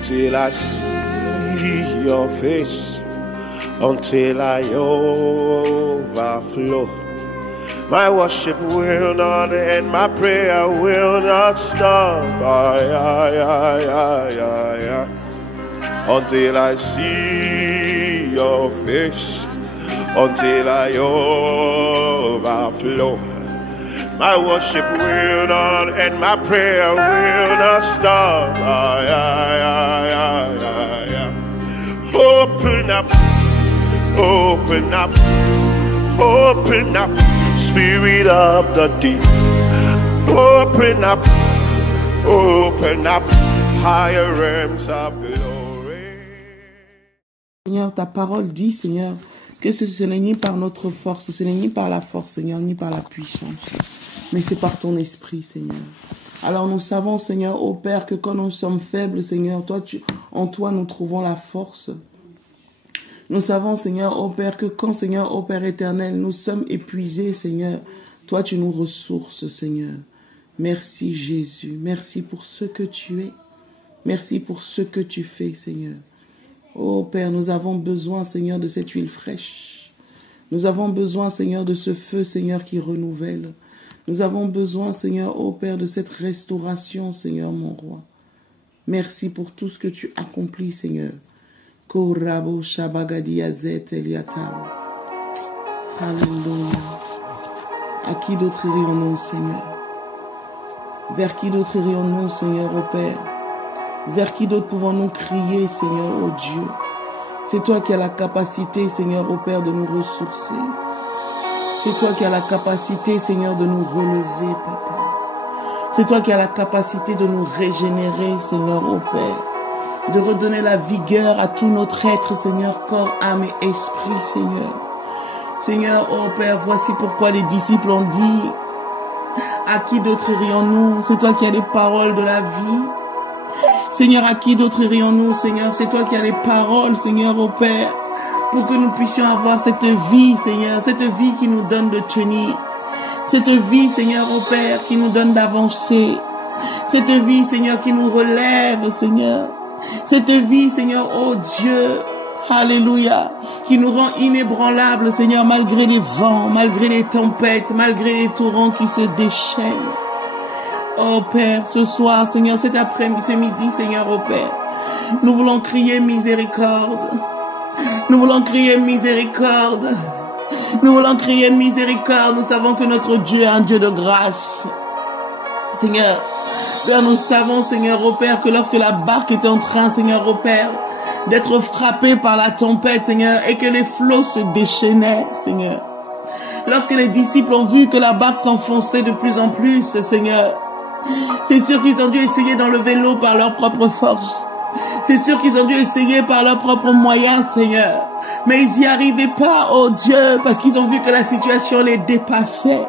until I see your face, until I overflow. My worship will not end, my prayer will not stop. Until I see your face, until I overflow. My worship will not end, my prayer will not stop. Open up, open up, open up, Spirit of the deep. Open up, higher realms of glory. Seigneur, ta parole dit, Seigneur, que ce n'est ni par notre force, ce n'est ni par la force, Seigneur, ni par la puissance, mais c'est par ton esprit, Seigneur. Alors nous savons, Seigneur, ô Père, que quand nous sommes faibles, Seigneur, en toi nous trouvons la force. Nous savons, Seigneur, ô Père, que quand, Seigneur, ô Père éternel, nous sommes épuisés, Seigneur, toi tu nous ressources, Seigneur. Merci Jésus, merci pour ce que tu es, merci pour ce que tu fais, Seigneur. Ô Père, nous avons besoin, Seigneur, de cette huile fraîche. Nous avons besoin, Seigneur, de ce feu, Seigneur, qui renouvelle. Nous avons besoin, Seigneur, ô Père, de cette restauration, Seigneur, mon roi. Merci pour tout ce que tu accomplis, Seigneur. Korabo Shabagadi Azet Eliatam. Alléluia. À qui d'autre irions-nous, Seigneur? Vers qui d'autre irions-nous, Seigneur, ô Père? Vers qui d'autre pouvons-nous crier, Seigneur, ô Dieu? C'est toi qui as la capacité, Seigneur, ô Père, de nous ressourcer. C'est toi qui as la capacité, Seigneur, de nous relever, Papa. C'est toi qui as la capacité de nous régénérer, Seigneur, ô Père. De redonner la vigueur à tout notre être, Seigneur, corps, âme et esprit, Seigneur. Seigneur, ô Père, voici pourquoi les disciples ont dit, à qui d'autre irions-nous? C'est toi qui as les paroles de la vie. Seigneur, à qui d'autre irions-nous, Seigneur? C'est toi qui as les paroles, Seigneur, ô Père, pour que nous puissions avoir cette vie, Seigneur, cette vie qui nous donne de tenir. Cette vie, Seigneur, ô Père, qui nous donne d'avancer. Cette vie, Seigneur, qui nous relève, Seigneur. Cette vie, Seigneur, ô Dieu, alléluia, qui nous rend inébranlables, Seigneur, malgré les vents, malgré les tempêtes, malgré les torrents qui se déchaînent. Oh Père, ce soir, Seigneur, cet après-midi, ce midi, Seigneur, oh Père, nous voulons crier miséricorde. Nous voulons crier miséricorde. Nous voulons crier miséricorde. Nous savons que notre Dieu est un Dieu de grâce. Seigneur, Père, nous savons, Seigneur, oh Père, que lorsque la barque était en train, Seigneur, oh Père, d'être frappée par la tempête, Seigneur, et que les flots se déchaînaient, Seigneur. Lorsque les disciples ont vu que la barque s'enfonçait de plus en plus, Seigneur, c'est sûr qu'ils ont dû essayer d'enlever l'eau par leur propre force. C'est sûr qu'ils ont dû essayer par leurs propres moyens, Seigneur. Mais ils n'y arrivaient pas, oh Dieu, parce qu'ils ont vu que la situation les dépassait.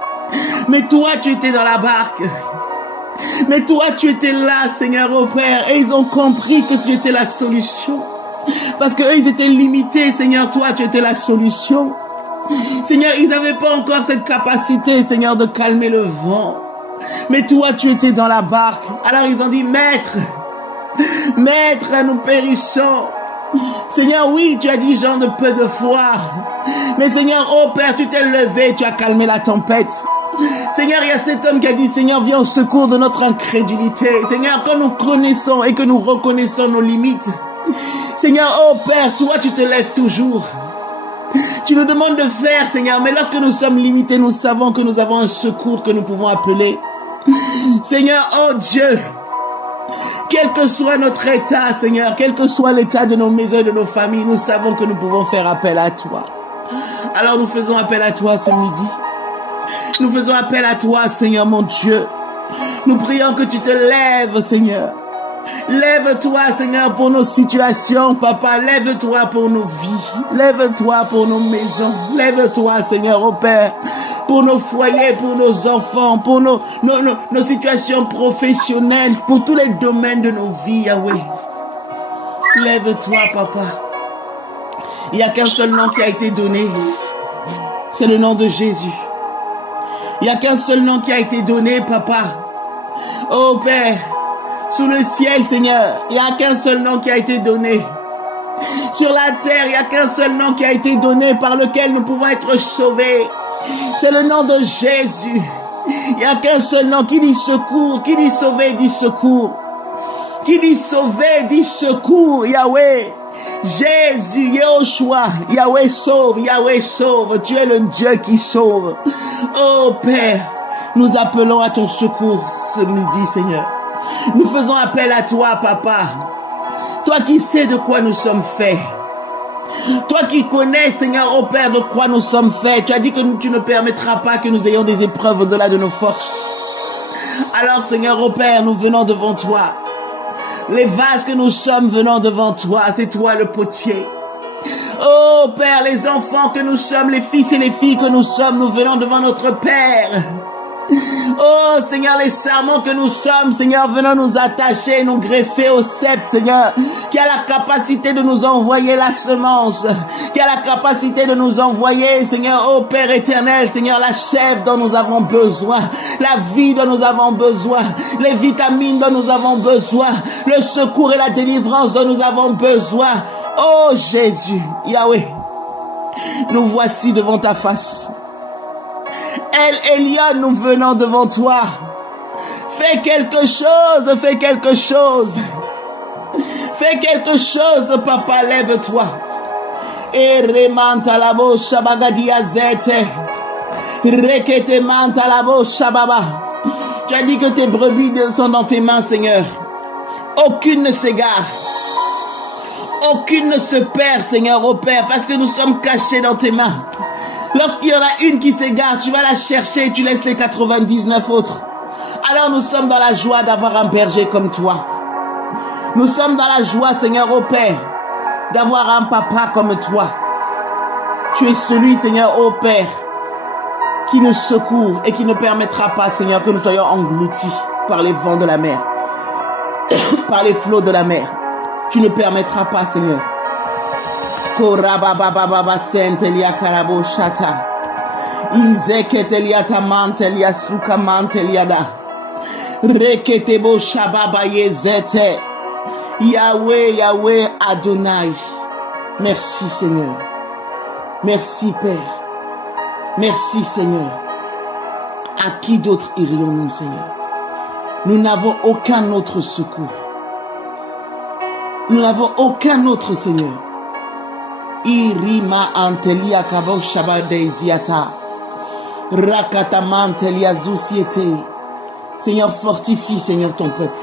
Mais toi, tu étais dans la barque. Mais toi, tu étais là, Seigneur, oh Père, et ils ont compris que tu étais la solution. Parce qu'eux, ils étaient limités, Seigneur, toi, tu étais la solution. Seigneur, ils n'avaient pas encore cette capacité, Seigneur, de calmer le vent. Mais toi, tu étais dans la barque. Alors ils ont dit, Maître, nous périssons. Seigneur, oui, tu as dit, gens de peu de foi. Mais Seigneur, oh Père, tu t'es levé, tu as calmé la tempête. Seigneur, il y a cet homme qui a dit, Seigneur, viens au secours de notre incrédulité. Seigneur, quand nous connaissons et que nous reconnaissons nos limites, Seigneur, oh Père, toi, tu te lèves toujours. Tu nous demandes de faire, Seigneur, mais lorsque nous sommes limités, nous savons que nous avons un secours que nous pouvons appeler. Seigneur, oh Dieu, quel que soit notre état, Seigneur, quel que soit l'état de nos maisons et de nos familles, nous savons que nous pouvons faire appel à toi. Alors nous faisons appel à toi ce midi. Nous faisons appel à toi, Seigneur, mon Dieu. Nous prions que tu te lèves, Seigneur. Lève-toi, Seigneur, pour nos situations, Papa. Lève-toi pour nos vies. Lève-toi pour nos maisons. Lève-toi, Seigneur, au Père, pour nos foyers, pour nos enfants, pour nos situations professionnelles, pour tous les domaines de nos vies, Yahweh. Lève-toi, Papa. Il n'y a qu'un seul nom qui a été donné. C'est le nom de Jésus. Il n'y a qu'un seul nom qui a été donné, Papa. Oh Père, Sous le ciel, Seigneur, il n'y a qu'un seul nom qui a été donné. Sur la terre, il n'y a qu'un seul nom qui a été donné par lequel nous pouvons être sauvés. C'est le nom de Jésus. Il n'y a qu'un seul nom qui dit secours. Qui dit sauver, dit secours. Qui dit sauver, dit secours. Yahweh. Jésus, Yahushua, Yahweh sauve, Yahweh sauve. Tu es le Dieu qui sauve. Oh Père, nous appelons à ton secours ce midi, Seigneur. Nous faisons appel à toi, Papa. Toi qui sais de quoi nous sommes faits. Toi qui connais, Seigneur, oh Père, de quoi nous sommes faits. Tu as dit que tu ne permettras pas que nous ayons des épreuves au-delà de nos forces. Alors, Seigneur, oh Père, nous venons devant toi. Les vases que nous sommes venant devant toi, c'est toi le potier. Oh Père, les enfants que nous sommes, les fils et les filles que nous sommes, nous venons devant notre Père. Oh Seigneur, les serments que nous sommes, Seigneur, venons nous attacher, nous greffer au sceptre, Seigneur, qui a la capacité de nous envoyer la semence, qui a la capacité de nous envoyer, Seigneur, oh Père éternel, Seigneur, la chèvre dont nous avons besoin, la vie dont nous avons besoin, les vitamines dont nous avons besoin, le secours et la délivrance dont nous avons besoin. Oh Jésus, Yahweh, nous voici devant ta face. El Elyon, nous venons devant toi. Fais quelque chose, fais quelque chose. Fais quelque chose, Papa, lève-toi. Tu as dit que tes brebis sont dans tes mains, Seigneur. Aucune ne s'égare. Aucune ne se perd, Seigneur, au Père, parce que nous sommes cachés dans tes mains. Lorsqu'il y en a une qui s'égare, tu vas la chercher et tu laisses les 99 autres. Alors nous sommes dans la joie d'avoir un berger comme toi. Nous sommes dans la joie, Seigneur, ô Père, d'avoir un papa comme toi. Tu es celui, Seigneur, ô Père, qui nous secourt et qui ne permettra pas, Seigneur, que nous soyons engloutis par les vents de la mer, par les flots de la mer. Tu ne permettras pas, Seigneur. Korababababa sentelia karabo shata. Izeketelia tamantelia sukamantelia da. Reketebo shababa yezete. Yahweh, Yahweh Adonai. Merci Seigneur. Merci Père. Merci Seigneur. À qui d'autre irions-nous, Seigneur? Nous n'avons aucun autre secours. Nous n'avons aucun autre Seigneur. Irima antelia kabo shabadeziata. Rakata mantelia zusiete. Seigneur, fortifie, Seigneur, ton peuple.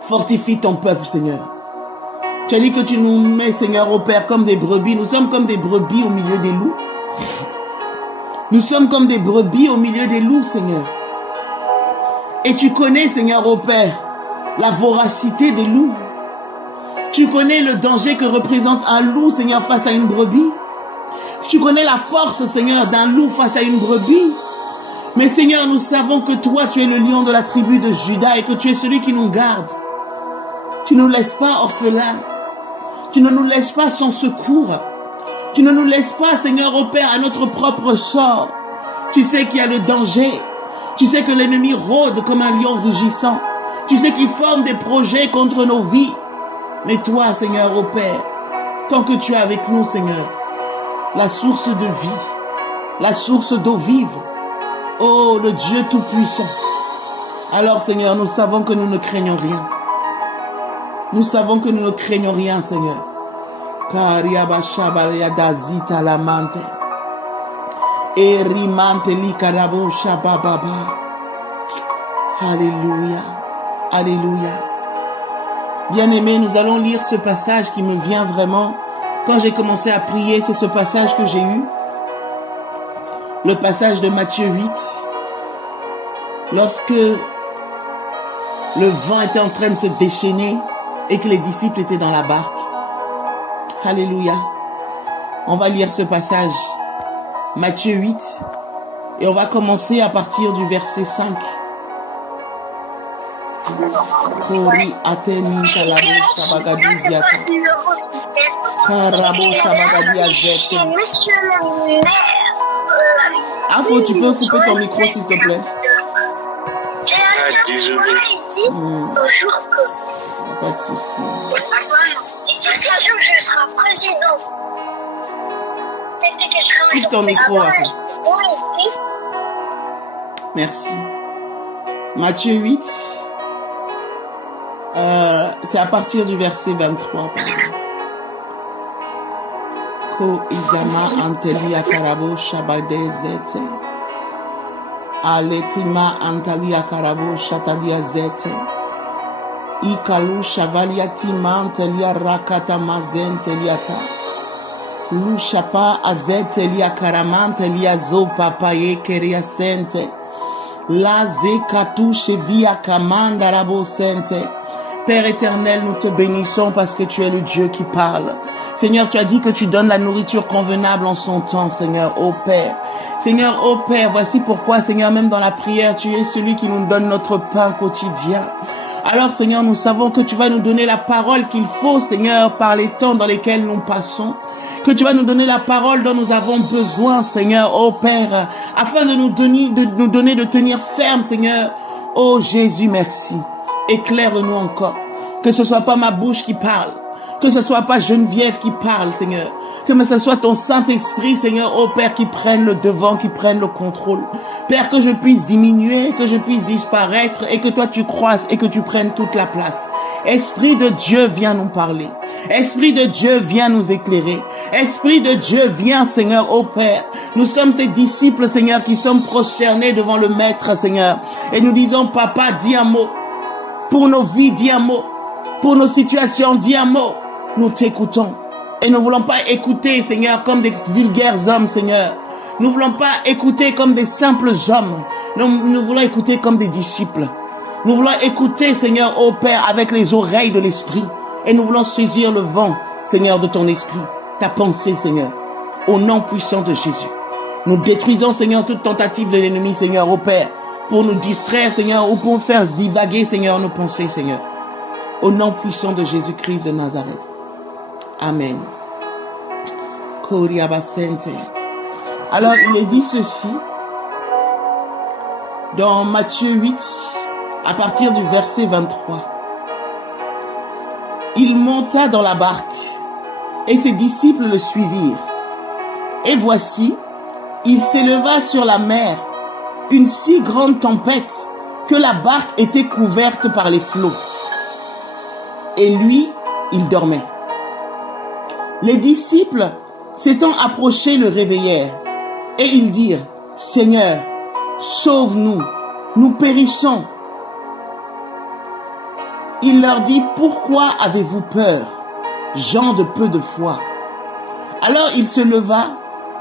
Fortifie ton peuple, Seigneur. Tu as dit que tu nous mets, Seigneur, au Père, comme des brebis. Nous sommes comme des brebis au milieu des loups. Nous sommes comme des brebis au milieu des loups, Seigneur. Et tu connais, Seigneur, au Père, la voracité des loups. Tu connais le danger que représente un loup, Seigneur, face à une brebis. Tu connais la force, Seigneur, d'un loup face à une brebis. Mais Seigneur, nous savons que toi, tu es le lion de la tribu de Juda et que tu es celui qui nous garde. Tu ne nous laisses pas orphelins. Tu ne nous laisses pas sans secours. Tu ne nous laisses pas, Seigneur, au Père, à notre propre sort. Tu sais qu'il y a le danger. Tu sais que l'ennemi rôde comme un lion rugissant. Tu sais qu'il forme des projets contre nos vies. Mais toi, Seigneur, au Père, tant que tu es avec nous, Seigneur, la source de vie, la source d'eau vive, oh, le Dieu Tout-Puissant. Alors, Seigneur, nous savons que nous ne craignons rien. Nous savons que nous ne craignons rien, Seigneur. Alléluia. Alléluia. Bien-aimés, nous allons lire ce passage qui me vient vraiment. Quand j'ai commencé à prier, c'est ce passage que j'ai eu. Le passage de Matthieu 8. Lorsque le vent était en train de se déchaîner et que les disciples étaient dans la barque. Alléluia. On va lire ce passage. Matthieu 8. Et on va commencer à partir du verset 5. Kori ateni kalabo shabagadiziata. Karabo shabagadiazete. Afo, tu peux couper ton micro s'il te plaît. Désolé. Bonjour, Cosmos. Pas de souci. Et si un jour je serai président, peut-être que je serai Coupe ton micro, enfin. Oui. Merci. Matthieu 8, c'est à partir du verset 23. Ko izama antelia karabo shabade zete. Aletima antalia karabo shatadia zete. Ikalu shavalia tima antelia rakata mazenteliata. Lu shapa azetelia karamantelia zo papaye keria sente. La zekatu chevia kamanda rabo sente. Père éternel, nous te bénissons parce que tu es le Dieu qui parle. Seigneur, tu as dit que tu donnes la nourriture convenable en son temps, Seigneur, ô Père. Seigneur, ô Père, voici pourquoi, Seigneur, même dans la prière, tu es celui qui nous donne notre pain quotidien. Alors, Seigneur, nous savons que tu vas nous donner la parole qu'il faut, Seigneur, par les temps dans lesquels nous passons. Que tu vas nous donner la parole dont nous avons besoin, Seigneur, ô Père, afin de nous donner de tenir ferme, Seigneur. Ô Jésus, merci. Éclaire-nous encore. Que ce soit pas ma bouche qui parle. Que ce soit pas Geneviève qui parle, Seigneur. Que ce soit ton Saint-Esprit, Seigneur, ô Père, qui prenne le devant, qui prenne le contrôle. Père, que je puisse diminuer, que je puisse disparaître et que toi tu croisses et que tu prennes toute la place. Esprit de Dieu, viens nous parler. Esprit de Dieu, viens nous éclairer. Esprit de Dieu, viens, Seigneur, ô Père. Nous sommes ces disciples, Seigneur, qui sommes prosternés devant le Maître, Seigneur. Et nous disons, Papa, dis un mot. Pour nos vies, dis un mot. Pour nos situations, dis un mot. Nous t'écoutons. Et nous ne voulons pas écouter, Seigneur, comme des vulgaires hommes, Seigneur. Nous ne voulons pas écouter comme des simples hommes. Nous voulons écouter comme des disciples. Nous voulons écouter, Seigneur, ô Père, avec les oreilles de l'Esprit. Et nous voulons saisir le vent, Seigneur, de ton Esprit. Ta pensée, Seigneur. Au nom puissant de Jésus. Nous détruisons, Seigneur, toute tentative de l'ennemi, Seigneur, ô Père. Pour nous distraire, Seigneur, ou pour faire divaguer, Seigneur, nos pensées, Seigneur. Au nom puissant de Jésus-Christ de Nazareth. Amen. Alors, il est dit ceci dans Matthieu 8, à partir du verset 23. Il monta dans la barque et ses disciples le suivirent. Et voici, il s'éleva sur la mer une si grande tempête que la barque était couverte par les flots. Et lui, il dormait. Les disciples, s'étant approchés, le réveillèrent. Et ils dirent, Seigneur, sauve-nous, nous périssons. Il leur dit, pourquoi avez-vous peur, gens de peu de foi? Alors il se leva,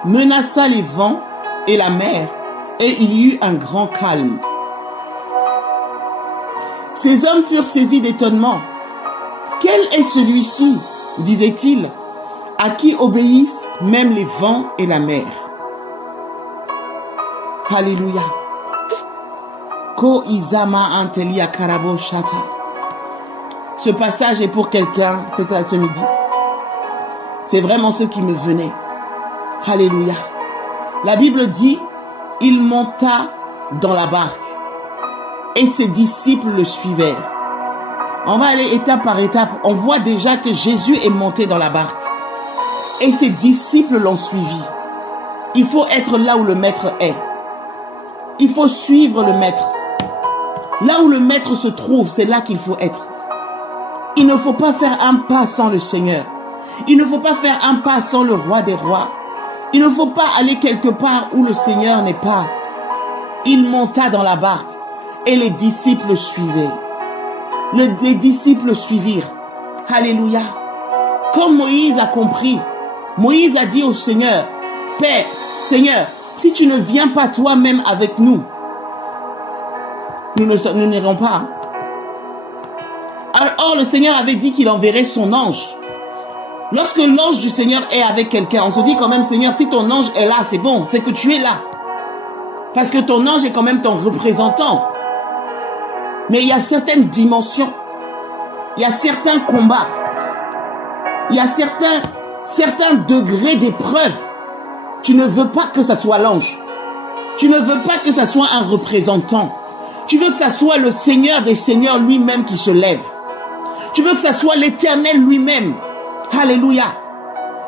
menaça les vents et la mer, et il y eut un grand calme. Ces hommes furent saisis d'étonnement. Quel est celui-ci, disait-il, à qui obéissent même les vents et la mer? Alléluia. Ko izama antelia karabo shata. Ce passage est pour quelqu'un, c'est à ce midi. C'est vraiment ce qui me venait. Alléluia. La Bible dit, il monta dans la barque et ses disciples le suivèrent. On va aller étape par étape. On voit déjà que Jésus est monté dans la barque et ses disciples l'ont suivi. Il faut être là où le maître est. Il faut suivre le maître. Là où le maître se trouve, c'est là qu'il faut être. Il ne faut pas faire un pas sans le Seigneur. Il ne faut pas faire un pas sans le roi des rois. Il ne faut pas aller quelque part où le Seigneur n'est pas. Il monta dans la barque et les disciples suivaient. Les disciples suivirent. Alléluia. Comme Moïse a compris, Moïse a dit au Seigneur, Père, Seigneur, si tu ne viens pas toi-même avec nous, nous n'irons pas. Or, le Seigneur avait dit qu'il enverrait son ange. Lorsque l'ange du Seigneur est avec quelqu'un, on se dit quand même, Seigneur, si ton ange est là, c'est bon, c'est que tu es là. Parce que ton ange est quand même ton représentant. Mais il y a certaines dimensions, il y a certains combats, il y a certains degrés d'épreuve. Tu ne veux pas que ça soit l'ange. Tu ne veux pas que ça soit un représentant. Tu veux que ça soit le Seigneur des Seigneurs lui-même qui se lève. Tu veux que ça soit l'Éternel lui-même. Alléluia.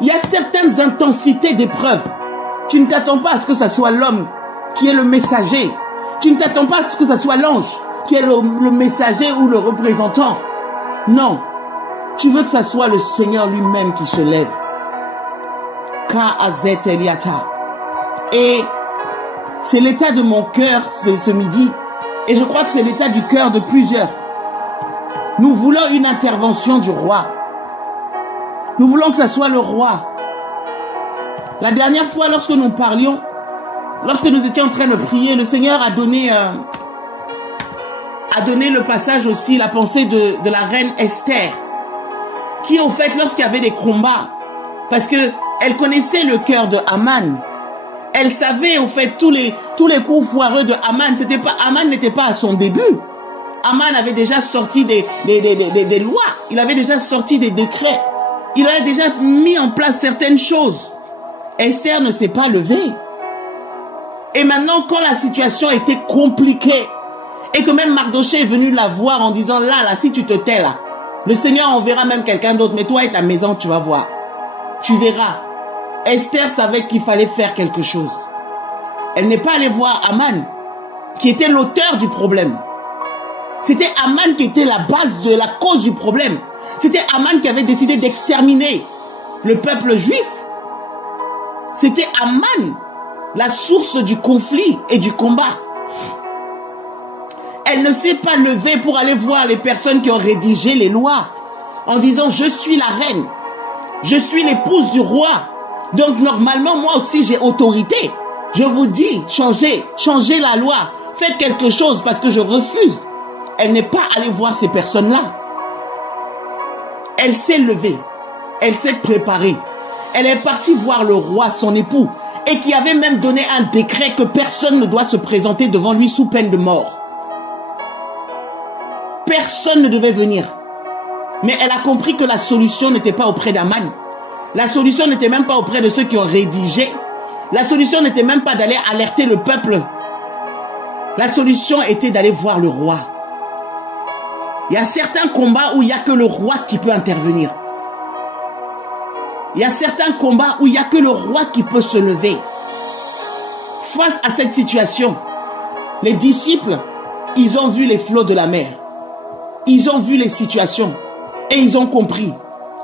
Il y a certaines intensités d'épreuves. Tu ne t'attends pas à ce que ça soit l'homme qui est le messager. Tu ne t'attends pas à ce que ça soit l'ange qui est le messager ou le représentant. Non. Tu veux que ça soit le Seigneur lui-même qui se lève. Ka'azet Eliata. Et c'est l'état de mon cœur ce midi. Et je crois que c'est l'état du cœur de plusieurs. Nous voulons une intervention du roi. Nous voulons que ça soit le roi. La dernière fois, lorsque nous parlions, lorsque nous étions en train de prier, le Seigneur a donné le passage aussi, la pensée de la reine Esther, qui au fait, lorsqu'il y avait des combats, parce qu'elle connaissait le cœur de Haman, elle savait au fait tous les coups foireux de Haman. Haman n'était pas à son début. Haman avait déjà sorti des lois, il avait déjà sorti des décrets, il avait déjà mis en place certaines choses. Esther ne s'est pas levée. Et maintenant, quand la situation était compliquée, et que même Mardochée est venu la voir en disant, là, si tu te tais là, le Seigneur enverra même quelqu'un d'autre, mais toi et ta maison, tu vas voir. Tu verras. Esther savait qu'il fallait faire quelque chose. Elle n'est pas allée voir Haman, qui était l'auteur du problème. C'était Haman qui était la base de la cause du problème. C'était Haman qui avait décidé d'exterminer le peuple juif. C'était Haman, la source du conflit et du combat. Elle ne s'est pas levée pour aller voir les personnes qui ont rédigé les lois en disant « Je suis la reine, je suis l'épouse du roi, donc normalement moi aussi j'ai autorité. Je vous dis, changez la loi, faites quelque chose parce que je refuse. » Elle n'est pas allée voir ces personnes-là. Elle s'est levée, elle s'est préparée. Elle est partie voir le roi, son époux, et qui avait même donné un décret que personne ne doit se présenter devant lui sous peine de mort. Personne ne devait venir. Mais elle a compris que la solution n'était pas auprès d'Haman. La solution n'était même pas auprès de ceux qui ont rédigé. La solution n'était même pas d'aller alerter le peuple. La solution était d'aller voir le roi. Il y a certains combats où il n'y a que le roi qui peut intervenir. Il y a certains combats où il n'y a que le roi qui peut se lever. Face à cette situation, les disciples, ils ont vu les flots de la mer. Ils ont vu les situations et ils ont compris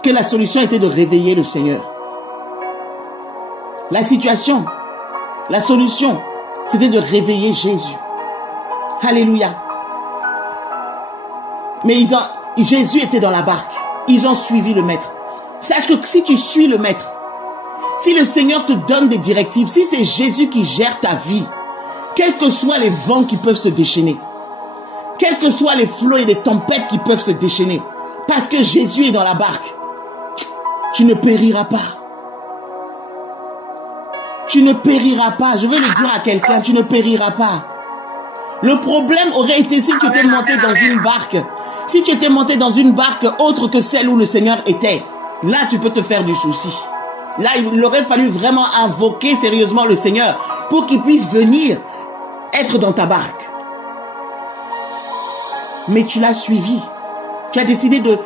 que la solution était de réveiller le Seigneur. La situation, la solution, c'était de réveiller Jésus. Alléluia. Mais Jésus était dans la barque. Ils ont suivi le maître. Sache que si tu suis le maître, si le Seigneur te donne des directives, si c'est Jésus qui gère ta vie, quels que soient les vents qui peuvent se déchaîner, quels que soient les flots et les tempêtes qui peuvent se déchaîner, parce que Jésus est dans la barque, tu ne périras pas. Tu ne périras pas. Je veux le dire à quelqu'un, tu ne périras pas. Le problème aurait été si tu étais monté dans une barque. Si tu étais monté dans une barque autre que celle où le Seigneur était, là tu peux te faire du souci. Là il aurait fallu vraiment invoquer sérieusement le Seigneur pour qu'il puisse venir être dans ta barque. Mais tu l'as suivi. Tu as décidé de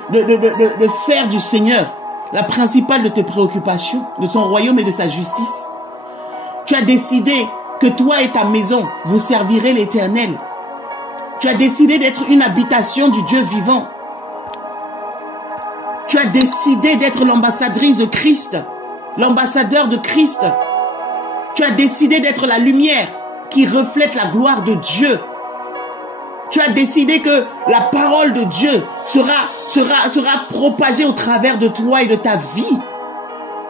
faire du Seigneur la principale de tes préoccupations, de son royaume et de sa justice. Tu as décidé que toi et ta maison, vous servirez l'Éternel. Tu as décidé d'être une habitation du Dieu vivant. Tu as décidé d'être l'ambassadrice de Christ, l'ambassadeur de Christ. Tu as décidé d'être la lumière qui reflète la gloire de Dieu. Tu as décidé que la parole de Dieu sera propagée au travers de toi et de ta vie.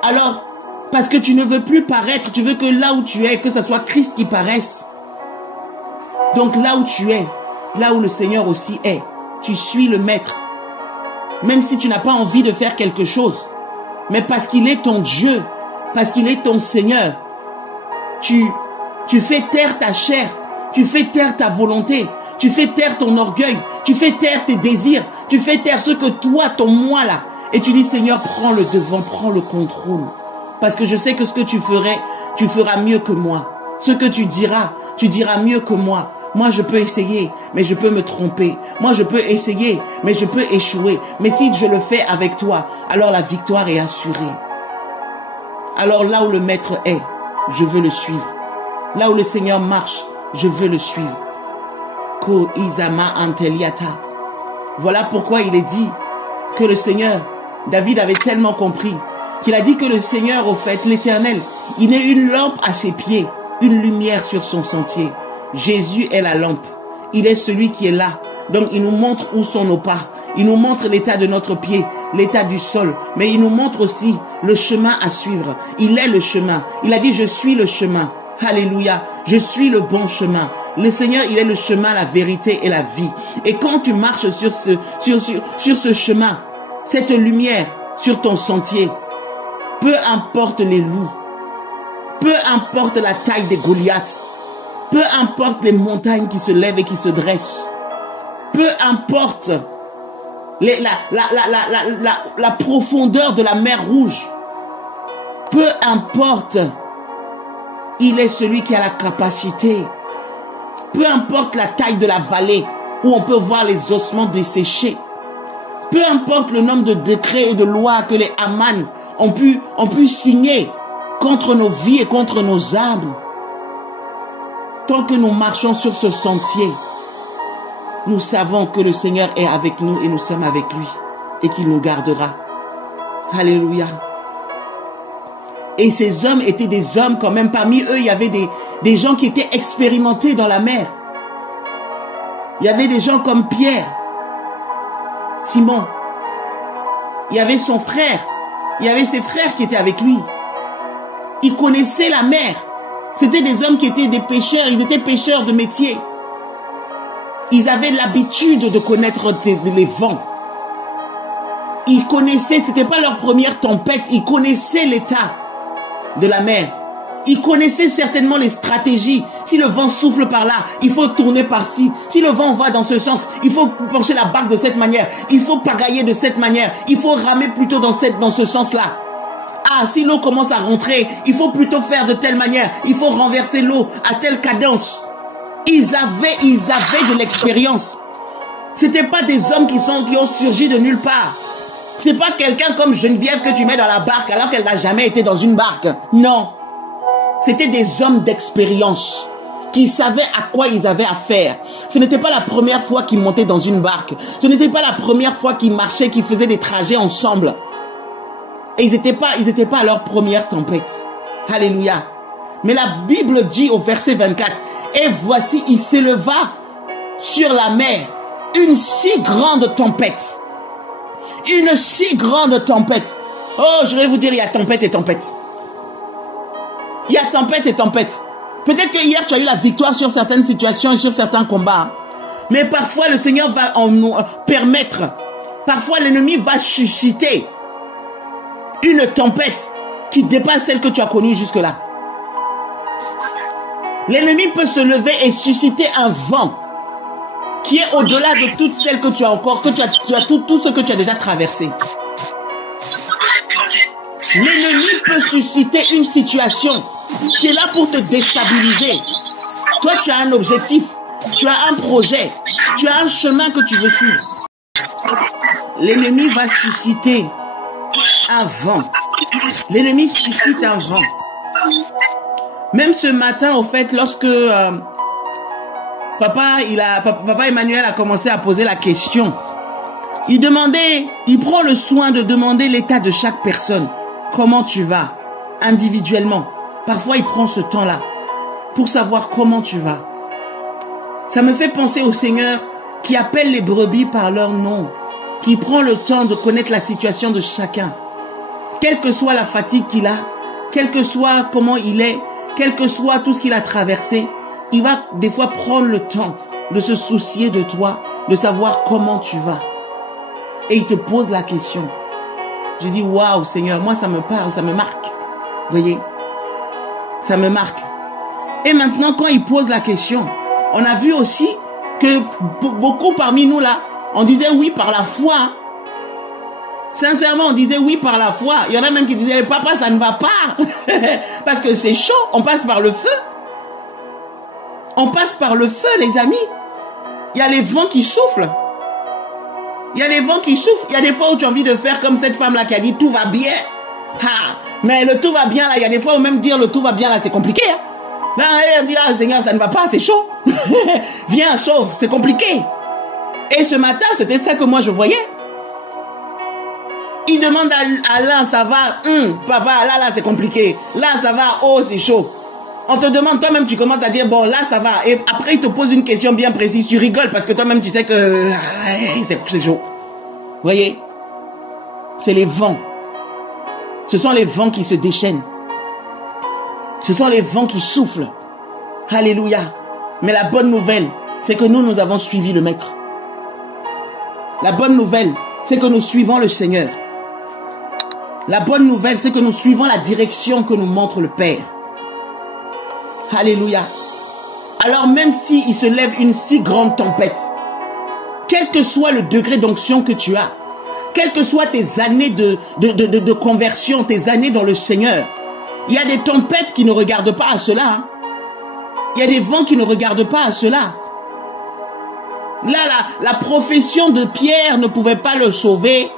Alors, parce que tu ne veux plus paraître, tu veux que là où tu es, que ce soit Christ qui paraisse. Donc là où tu es, là où le Seigneur aussi est, tu suis le Maître. Même si tu n'as pas envie de faire quelque chose, mais parce qu'il est ton Dieu, parce qu'il est ton Seigneur, tu fais taire ta chair, tu fais taire ta volonté, tu fais taire ton orgueil, tu fais taire tes désirs, tu fais taire ce que toi, ton moi là, et tu dis Seigneur, prends le devant, prends le contrôle. Parce que je sais que ce que tu ferais, tu feras mieux que moi. Ce que tu diras mieux que moi. Moi, je peux essayer, mais je peux me tromper. Moi, je peux essayer, mais je peux échouer. Mais si je le fais avec toi, alors la victoire est assurée. Alors là où le maître est, je veux le suivre. Là où le Seigneur marche, je veux le suivre. Ko Izama Anteliata. Voilà pourquoi il est dit que le Seigneur, David avait tellement compris, qu'il a dit que le Seigneur, au fait, l'Éternel, il est une lampe à ses pieds, une lumière sur son sentier. Jésus est la lampe. Il est celui qui est là. Donc il nous montre où sont nos pas. Il nous montre l'état de notre pied, l'état du sol. Mais il nous montre aussi le chemin à suivre. Il est le chemin. Il a dit, je suis le chemin. Alléluia. Je suis le bon chemin. Le Seigneur, il est le chemin, la vérité et la vie. Et quand tu marches sur ce chemin, cette lumière sur ton sentier, peu importe les loups, peu importe la taille des Goliaths, peu importe les montagnes qui se lèvent et qui se dressent, peu importe la profondeur de la mer Rouge, peu importe, il est celui qui a la capacité, peu importe la taille de la vallée où on peut voir les ossements desséchés, peu importe le nombre de décrets et de lois que les Haman ont pu signer contre nos vies et contre nos âmes, tant que nous marchons sur ce sentier, nous savons que le Seigneur est avec nous et nous sommes avec lui et qu'il nous gardera. Alléluia. Et ces hommes étaient des hommes quand même. Parmi eux, il y avait des gens qui étaient expérimentés dans la mer. Il y avait des gens comme Pierre, Simon. Il y avait son frère. Il y avait ses frères qui étaient avec lui. Ils connaissaient la mer. C'était des hommes qui étaient des pêcheurs. Ils étaient pêcheurs de métier. Ils avaient l'habitude de connaître les vents. Ils connaissaient, ce n'était pas leur première tempête. Ils connaissaient l'état de la mer. Ils connaissaient certainement les stratégies. Si le vent souffle par là, il faut tourner par-ci. Si le vent va dans ce sens, il faut pencher la barque de cette manière. Il faut pagailler de cette manière. Il faut ramer plutôt dans ce sens-là. Ah, si l'eau commence à rentrer, il faut plutôt faire de telle manière. Il faut renverser l'eau à telle cadence. Ils avaient de l'expérience. C'était pas des hommes qui ont surgi de nulle part. C'est pas quelqu'un comme Geneviève que tu mets dans la barque alors qu'elle n'a jamais été dans une barque. Non. C'était des hommes d'expérience qui savaient à quoi ils avaient affaire. Ce n'était pas la première fois qu'ils montaient dans une barque. Ce n'était pas la première fois qu'ils marchaient, qu'ils faisaient des trajets ensemble. Et ils n'étaient pas à leur première tempête. Alléluia. Mais la Bible dit au verset 24, « Et voici, il s'éleva sur la mer une si grande tempête. » Une si grande tempête. Oh, je vais vous dire, il y a tempête et tempête. Il y a tempête et tempête. Peut-être que hier, tu as eu la victoire sur certaines situations et sur certains combats. Mais parfois, le Seigneur va nous permettre. Parfois, l'ennemi va susciter une tempête qui dépasse celle que tu as connue jusque-là. L'ennemi peut se lever et susciter un vent qui est au-delà de toutes celles que tu as encore, que tu as tout ce que tu as déjà traversé. L'ennemi peut susciter une situation qui est là pour te déstabiliser. Toi, tu as un objectif, tu as un projet, tu as un chemin que tu veux suivre. L'ennemi va susciter un vent. L'ennemi suscite un vent. Même ce matin, au fait, lorsque Papa Emmanuel a commencé à poser la question, il prend le soin de demander l'état de chaque personne. Comment tu vas? Individuellement. Parfois, il prend ce temps-là pour savoir comment tu vas. Ça me fait penser au Seigneur qui appelle les brebis par leur nom, qui prend le temps de connaître la situation de chacun. Quelle que soit la fatigue qu'il a, quel que soit comment il est, quel que soit tout ce qu'il a traversé, il va des fois prendre le temps de se soucier de toi, de savoir comment tu vas. Et il te pose la question. Je dis, waouh Seigneur, moi ça me parle, ça me marque. Vous voyez? Ça me marque. Et maintenant, quand il pose la question, on a vu aussi que beaucoup parmi nous là, on disait oui par la foi. Sincèrement, on disait oui par la foi. Il y en a même qui disaient, papa, ça ne va pas. Parce que c'est chaud, on passe par le feu. On passe par le feu, les amis. Il y a les vents qui soufflent. Il y a les vents qui soufflent. Il y a des fois où tu as envie de faire comme cette femme-là qui a dit tout va bien. Mais le tout va bien là, il y a des fois où même dire le tout va bien là, c'est compliqué. Hein? Là, elle dit, ah Seigneur, ça ne va pas, c'est chaud. Viens, sauve, c'est compliqué. Et ce matin, c'était ça que moi je voyais. Il demande à l'un, ça va, papa, là, c'est compliqué. Là, ça va, oh, c'est chaud. On te demande, toi-même, tu commences à dire, bon, là, ça va. Et après, il te pose une question bien précise. Tu rigoles parce que toi-même, tu sais que c'est chaud. Vous voyez? C'est les vents. Ce sont les vents qui se déchaînent. Ce sont les vents qui soufflent. Alléluia. Mais la bonne nouvelle, c'est que nous avons suivi le Maître. La bonne nouvelle, c'est que nous suivons le Seigneur. La bonne nouvelle, c'est que nous suivons la direction que nous montre le Père. Alléluia. Alors même s'il se lève une si grande tempête, quel que soit le degré d'onction que tu as, quelles que soient tes années de conversion, tes années dans le Seigneur, il y a des tempêtes qui ne regardent pas à cela. Hein. Il y a des vents qui ne regardent pas à cela. Là, la profession de Pierre ne pouvait pas le sauver.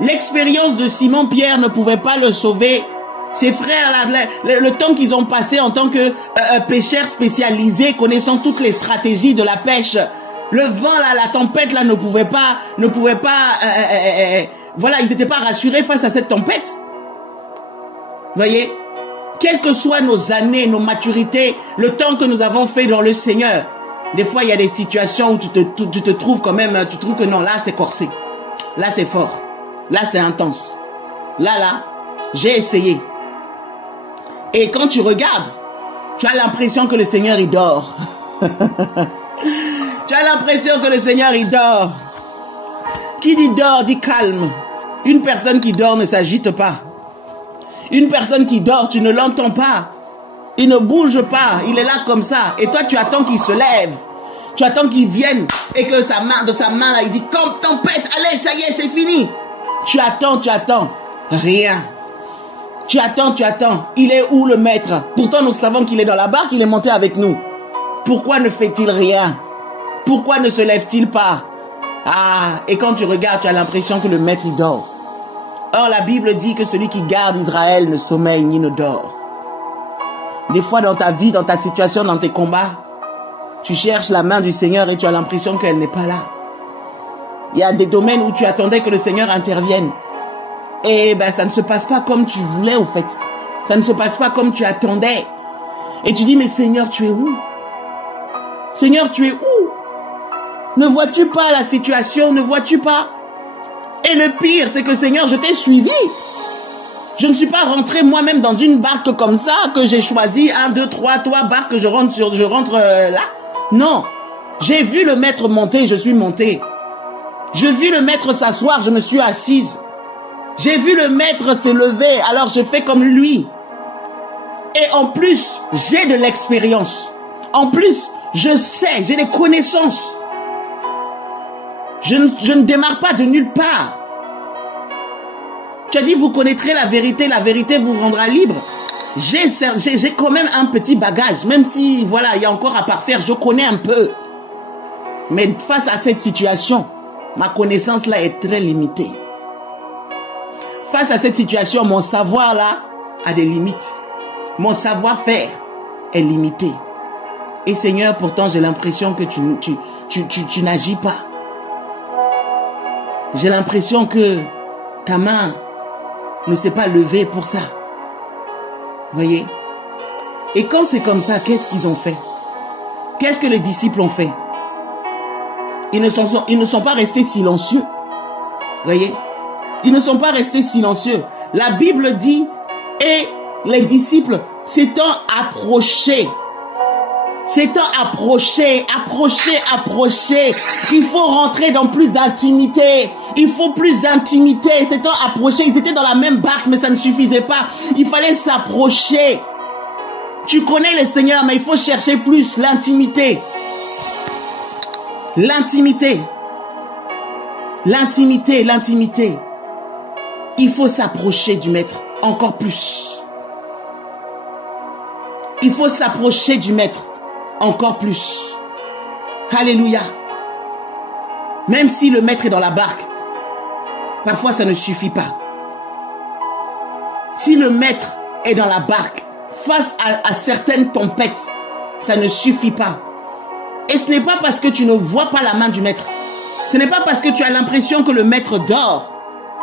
L'expérience de Simon-Pierre ne pouvait pas le sauver. Ses frères, le temps qu'ils ont passé en tant que pêcheurs spécialisés, connaissant toutes les stratégies de la pêche, le vent, là, la tempête, là, ne pouvait pas, voilà, ils n'étaient pas rassurés face à cette tempête. Vous voyez, quelles que soient nos années, nos maturités, le temps que nous avons fait dans le Seigneur, des fois, il y a des situations où tu te trouves quand même, tu trouves que non, là, c'est corsé. Là, c'est fort. Là, c'est intense. Là, j'ai essayé. Et quand tu regardes, tu as l'impression que le Seigneur, il dort. Tu as l'impression que le Seigneur, il dort. Qui dit dort, dit calme. Une personne qui dort ne s'agite pas. Une personne qui dort, tu ne l'entends pas. Il ne bouge pas. Il est là comme ça. Et toi, tu attends qu'il se lève. Tu attends qu'il vienne. Et que de sa main, là, il dit, comme tempête, allez, ça y est, c'est fini. Tu attends. Rien. Tu attends. Il est où le Maître? Pourtant, nous savons qu'il est dans la barque, il est monté avec nous. Pourquoi ne fait-il rien? Pourquoi ne se lève-t-il pas? Et quand tu regardes, tu as l'impression que le Maître, il dort. Or, la Bible dit que celui qui garde Israël ne sommeille ni ne dort. Des fois, dans ta vie, dans ta situation, dans tes combats, tu cherches la main du Seigneur et tu as l'impression qu'elle n'est pas là. Il y a des domaines où tu attendais que le Seigneur intervienne. Et ça ne se passe pas comme tu voulais, au fait. Ça ne se passe pas comme tu attendais. Et tu dis, mais Seigneur, tu es où? Seigneur, tu es où? Ne vois-tu pas la situation? Ne vois-tu pas? Et le pire, c'est que Seigneur, je t'ai suivi. Je ne suis pas rentré moi-même dans une barque comme ça, que j'ai choisi 1, 2, 3 barques, je rentre là. Non. J'ai vu le Maître monter, je suis monté. J'ai vu le Maître s'asseoir, je me suis assise. J'ai vu le Maître se lever, alors je fais comme lui. Et en plus, j'ai de l'expérience. En plus, je sais, j'ai des connaissances. Je ne démarre pas de nulle part. Tu as dit, vous connaîtrez la vérité vous rendra libre. J'ai quand même un petit bagage, même si, voilà, il y a encore à parfaire, je connais un peu. Mais face à cette situation, ma connaissance là est très limitée. Face à cette situation, mon savoir là a des limites. Mon savoir-faire est limité. Et Seigneur, pourtant, j'ai l'impression que tu n'agis pas. J'ai l'impression que ta main ne s'est pas levée pour ça. Vous voyez? Et quand c'est comme ça, qu'est-ce qu'ils ont fait? Qu'est-ce que les disciples ont fait? Ils ne sont pas restés silencieux. Vous voyez? Ils ne sont pas restés silencieux. La Bible dit, et les disciples s'étant approchés. Il faut rentrer dans plus d'intimité. Il faut plus d'intimité. S'étant approchés, ils étaient dans la même barque, mais ça ne suffisait pas. Il fallait s'approcher. Tu connais le Seigneur, mais il faut chercher plus l'intimité. L'intimité. Il faut s'approcher du Maître encore plus. Il faut s'approcher du Maître. encore plus. Alléluia. Même si le maître est dans la barque, parfois ça ne suffit pas. Si le maître est dans la barque, face à certaines tempêtes, ça ne suffit pas. Et ce n'est pas parce que tu ne vois pas la main du maître. Ce n'est pas parce que tu as l'impression que le maître dort,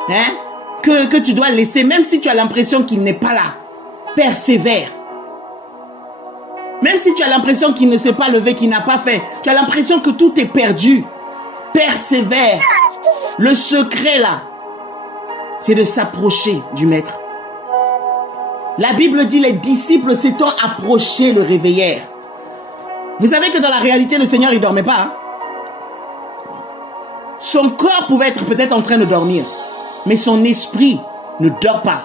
hein, que tu dois laisser, même si tu as l'impression qu'il n'est pas là. Persévère. Même si tu as l'impression qu'il ne s'est pas levé, qu'il n'a pas fait, tu as l'impression que tout est perdu. Persévère. Le secret là, c'est de s'approcher du maître. La Bible dit les disciples s'étant approchés le réveillèrent. Vous savez que dans la réalité, le Seigneur, il ne dormait pas. Hein? Son corps pouvait être peut-être en train de dormir, mais son esprit ne dort pas.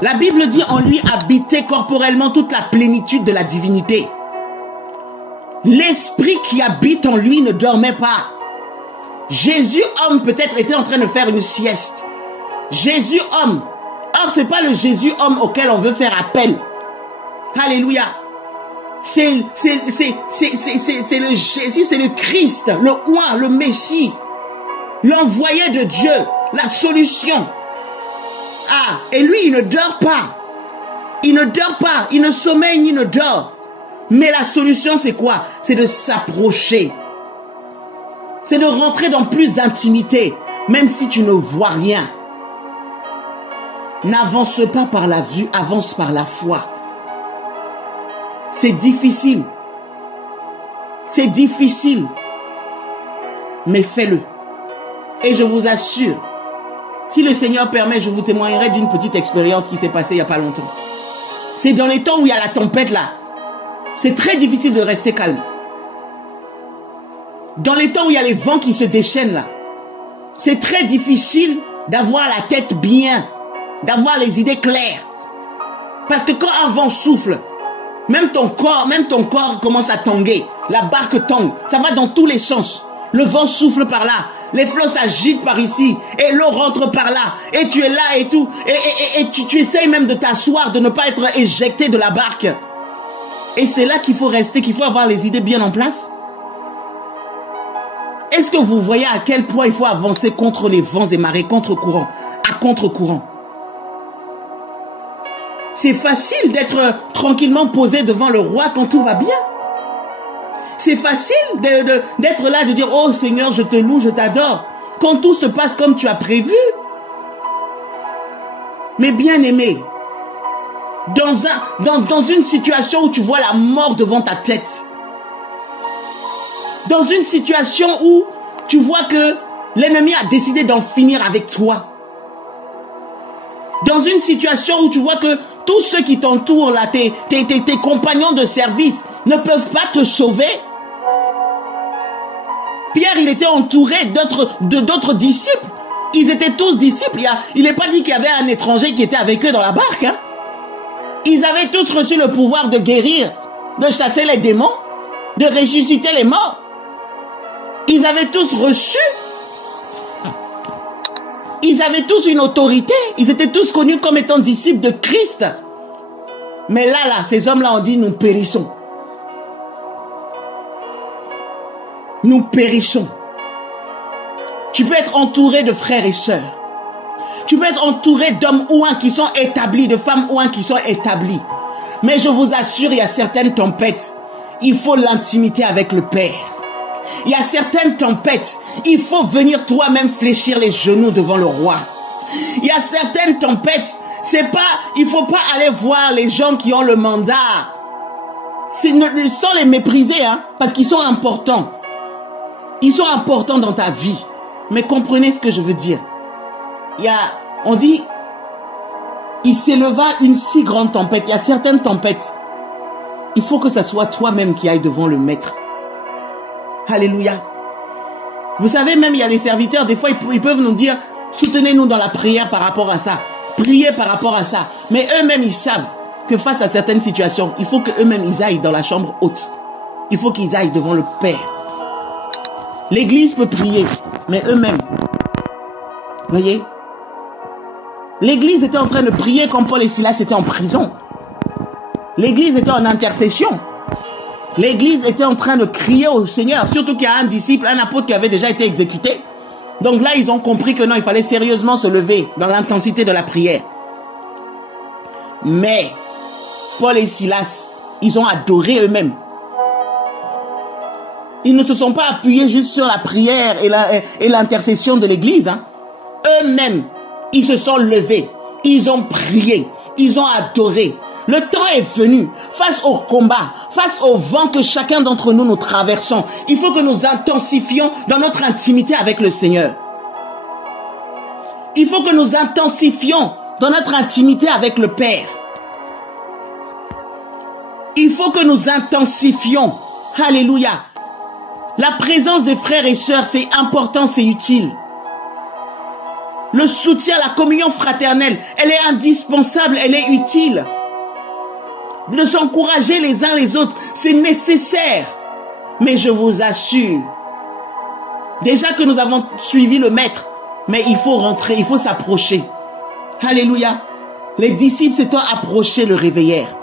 La Bible dit en lui habitait corporellement toute la plénitude de la divinité. L'esprit qui habite en lui ne dormait pas. Jésus, homme, peut-être était en train de faire une sieste. Jésus, homme. Or, ce n'est pas le Jésus, homme, auquel on veut faire appel. Alléluia. C'est le Jésus, c'est le Christ, le Oint, le Messie, l'envoyé de Dieu, la solution. Ah, et lui, il ne dort pas. Il ne dort pas, il ne sommeille ni ne dort. Mais la solution, c'est quoi? C'est de s'approcher. C'est de rentrer dans plus d'intimité, même si tu ne vois rien. N'avance pas par la vue, avance par la foi. C'est difficile. C'est difficile. Mais fais-le. Et je vous assure, si le Seigneur permet, je vous témoignerai d'une petite expérience qui s'est passée il n'y a pas longtemps. C'est dans les temps où il y a la tempête là. C'est très difficile de rester calme. Dans les temps où il y a les vents qui se déchaînent là. C'est très difficile d'avoir la tête bien, d'avoir les idées claires. Parce que quand un vent souffle, même ton corps commence à tanguer. La barque tangue. Ça va dans tous les sens. Le vent souffle par là. Les flots s'agitent par ici. Et l'eau rentre par là. Et tu es là et tout. Et tu essayes même de t'asseoir, de ne pas être éjecté de la barque. Et c'est là qu'il faut rester, qu'il faut avoir les idées bien en place. Est-ce que vous voyez à quel point il faut avancer contre les vents et marées, contre-courant, à contre-courant? C'est facile d'être tranquillement posé devant le roi quand tout va bien. C'est facile d'être là, de dire « Oh Seigneur, je te loue, je t'adore » quand tout se passe comme tu as prévu. Mais bien aimé, dans une situation où tu vois la mort devant ta tête, dans une situation où tu vois que l'ennemi a décidé d'en finir avec toi, dans une situation où tu vois que tous ceux qui t'entourent, là, tes compagnons de service, ne peuvent pas te sauver. Pierre, il était entouré d'autres disciples. Ils étaient tous disciples. Il n'est pas dit qu'il y avait un étranger qui était avec eux dans la barque. Hein. Ils avaient tous reçu le pouvoir de guérir, de chasser les démons, de ressusciter les morts. Ils avaient tous reçu. Ils avaient tous une autorité. Ils étaient tous connus comme étant disciples de Christ. Mais là, ces hommes-là ont dit, nous périssons. Nous périssons. Tu peux être entouré de frères et sœurs. Tu peux être entouré d'hommes ouins qui sont établis, de femmes ouins qui sont établies. Mais je vous assure, il y a certaines tempêtes. Il faut l'intimité avec le Père. Il y a certaines tempêtes, il faut venir toi-même fléchir les genoux devant le roi. Il y a certaines tempêtes, il ne faut pas aller voir les gens qui ont le mandat. Sans les mépriser, hein, parce qu'ils sont importants. Ils sont importants dans ta vie. Mais comprenez ce que je veux dire. On dit, il s'éleva une si grande tempête. Il y a certaines tempêtes. Il faut que ce soit toi-même qui aille devant le maître. Alléluia. Vous savez, même il y a les serviteurs, des fois ils peuvent nous dire, soutenez-nous dans la prière par rapport à ça. Priez par rapport à ça. Mais eux-mêmes, ils savent que face à certaines situations, il faut qu'eux-mêmes, ils aillent dans la chambre haute. Il faut qu'ils aillent devant le Père. L'église peut prier, mais eux-mêmes. Voyez? L'église était en train de prier quand Paul et Silas étaient en prison. L'église était en intercession. L'église était en train de crier au Seigneur, surtout qu'il y a un disciple, un apôtre qui avait déjà été exécuté. Donc là, ils ont compris que non, il fallait sérieusement se lever dans l'intensité de la prière. Mais Paul et Silas, ils ont adoré eux-mêmes. Ils ne se sont pas appuyés juste sur la prière et l'intercession de l'église. Hein. Eux-mêmes, ils se sont levés, ils ont prié, ils ont adoré. Le temps est venu, face au combat, face au vent que chacun d'entre nous traversons. Il faut que nous intensifions dans notre intimité avec le Seigneur. Il faut que nous intensifions dans notre intimité avec le Père. Il faut que nous intensifions. Alléluia. La présence des frères et sœurs, c'est important, c'est utile. Le soutien, la communion fraternelle, elle est indispensable, elle est utile. De s'encourager les uns les autres, c'est nécessaire. Mais je vous assure, déjà que nous avons suivi le Maître, mais il faut rentrer, il faut s'approcher. Alléluia. Les disciples s'étant approchés le réveillèrent.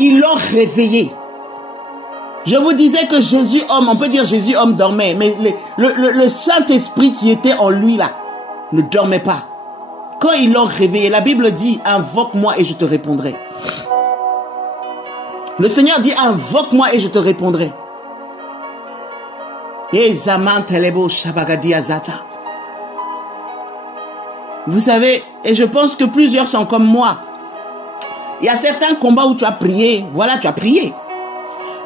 Ils l'ont réveillé. Je vous disais que Jésus homme, on peut dire Jésus homme dormait, mais le Saint-Esprit qui était en lui là, ne dormait pas. Quand ils l'ont réveillé, la Bible dit, invoque-moi et je te répondrai. Le Seigneur dit, invoque-moi et je te répondrai. Vous savez, et je pense que plusieurs sont comme moi. Il y a certains combats où tu as prié, voilà, tu as prié.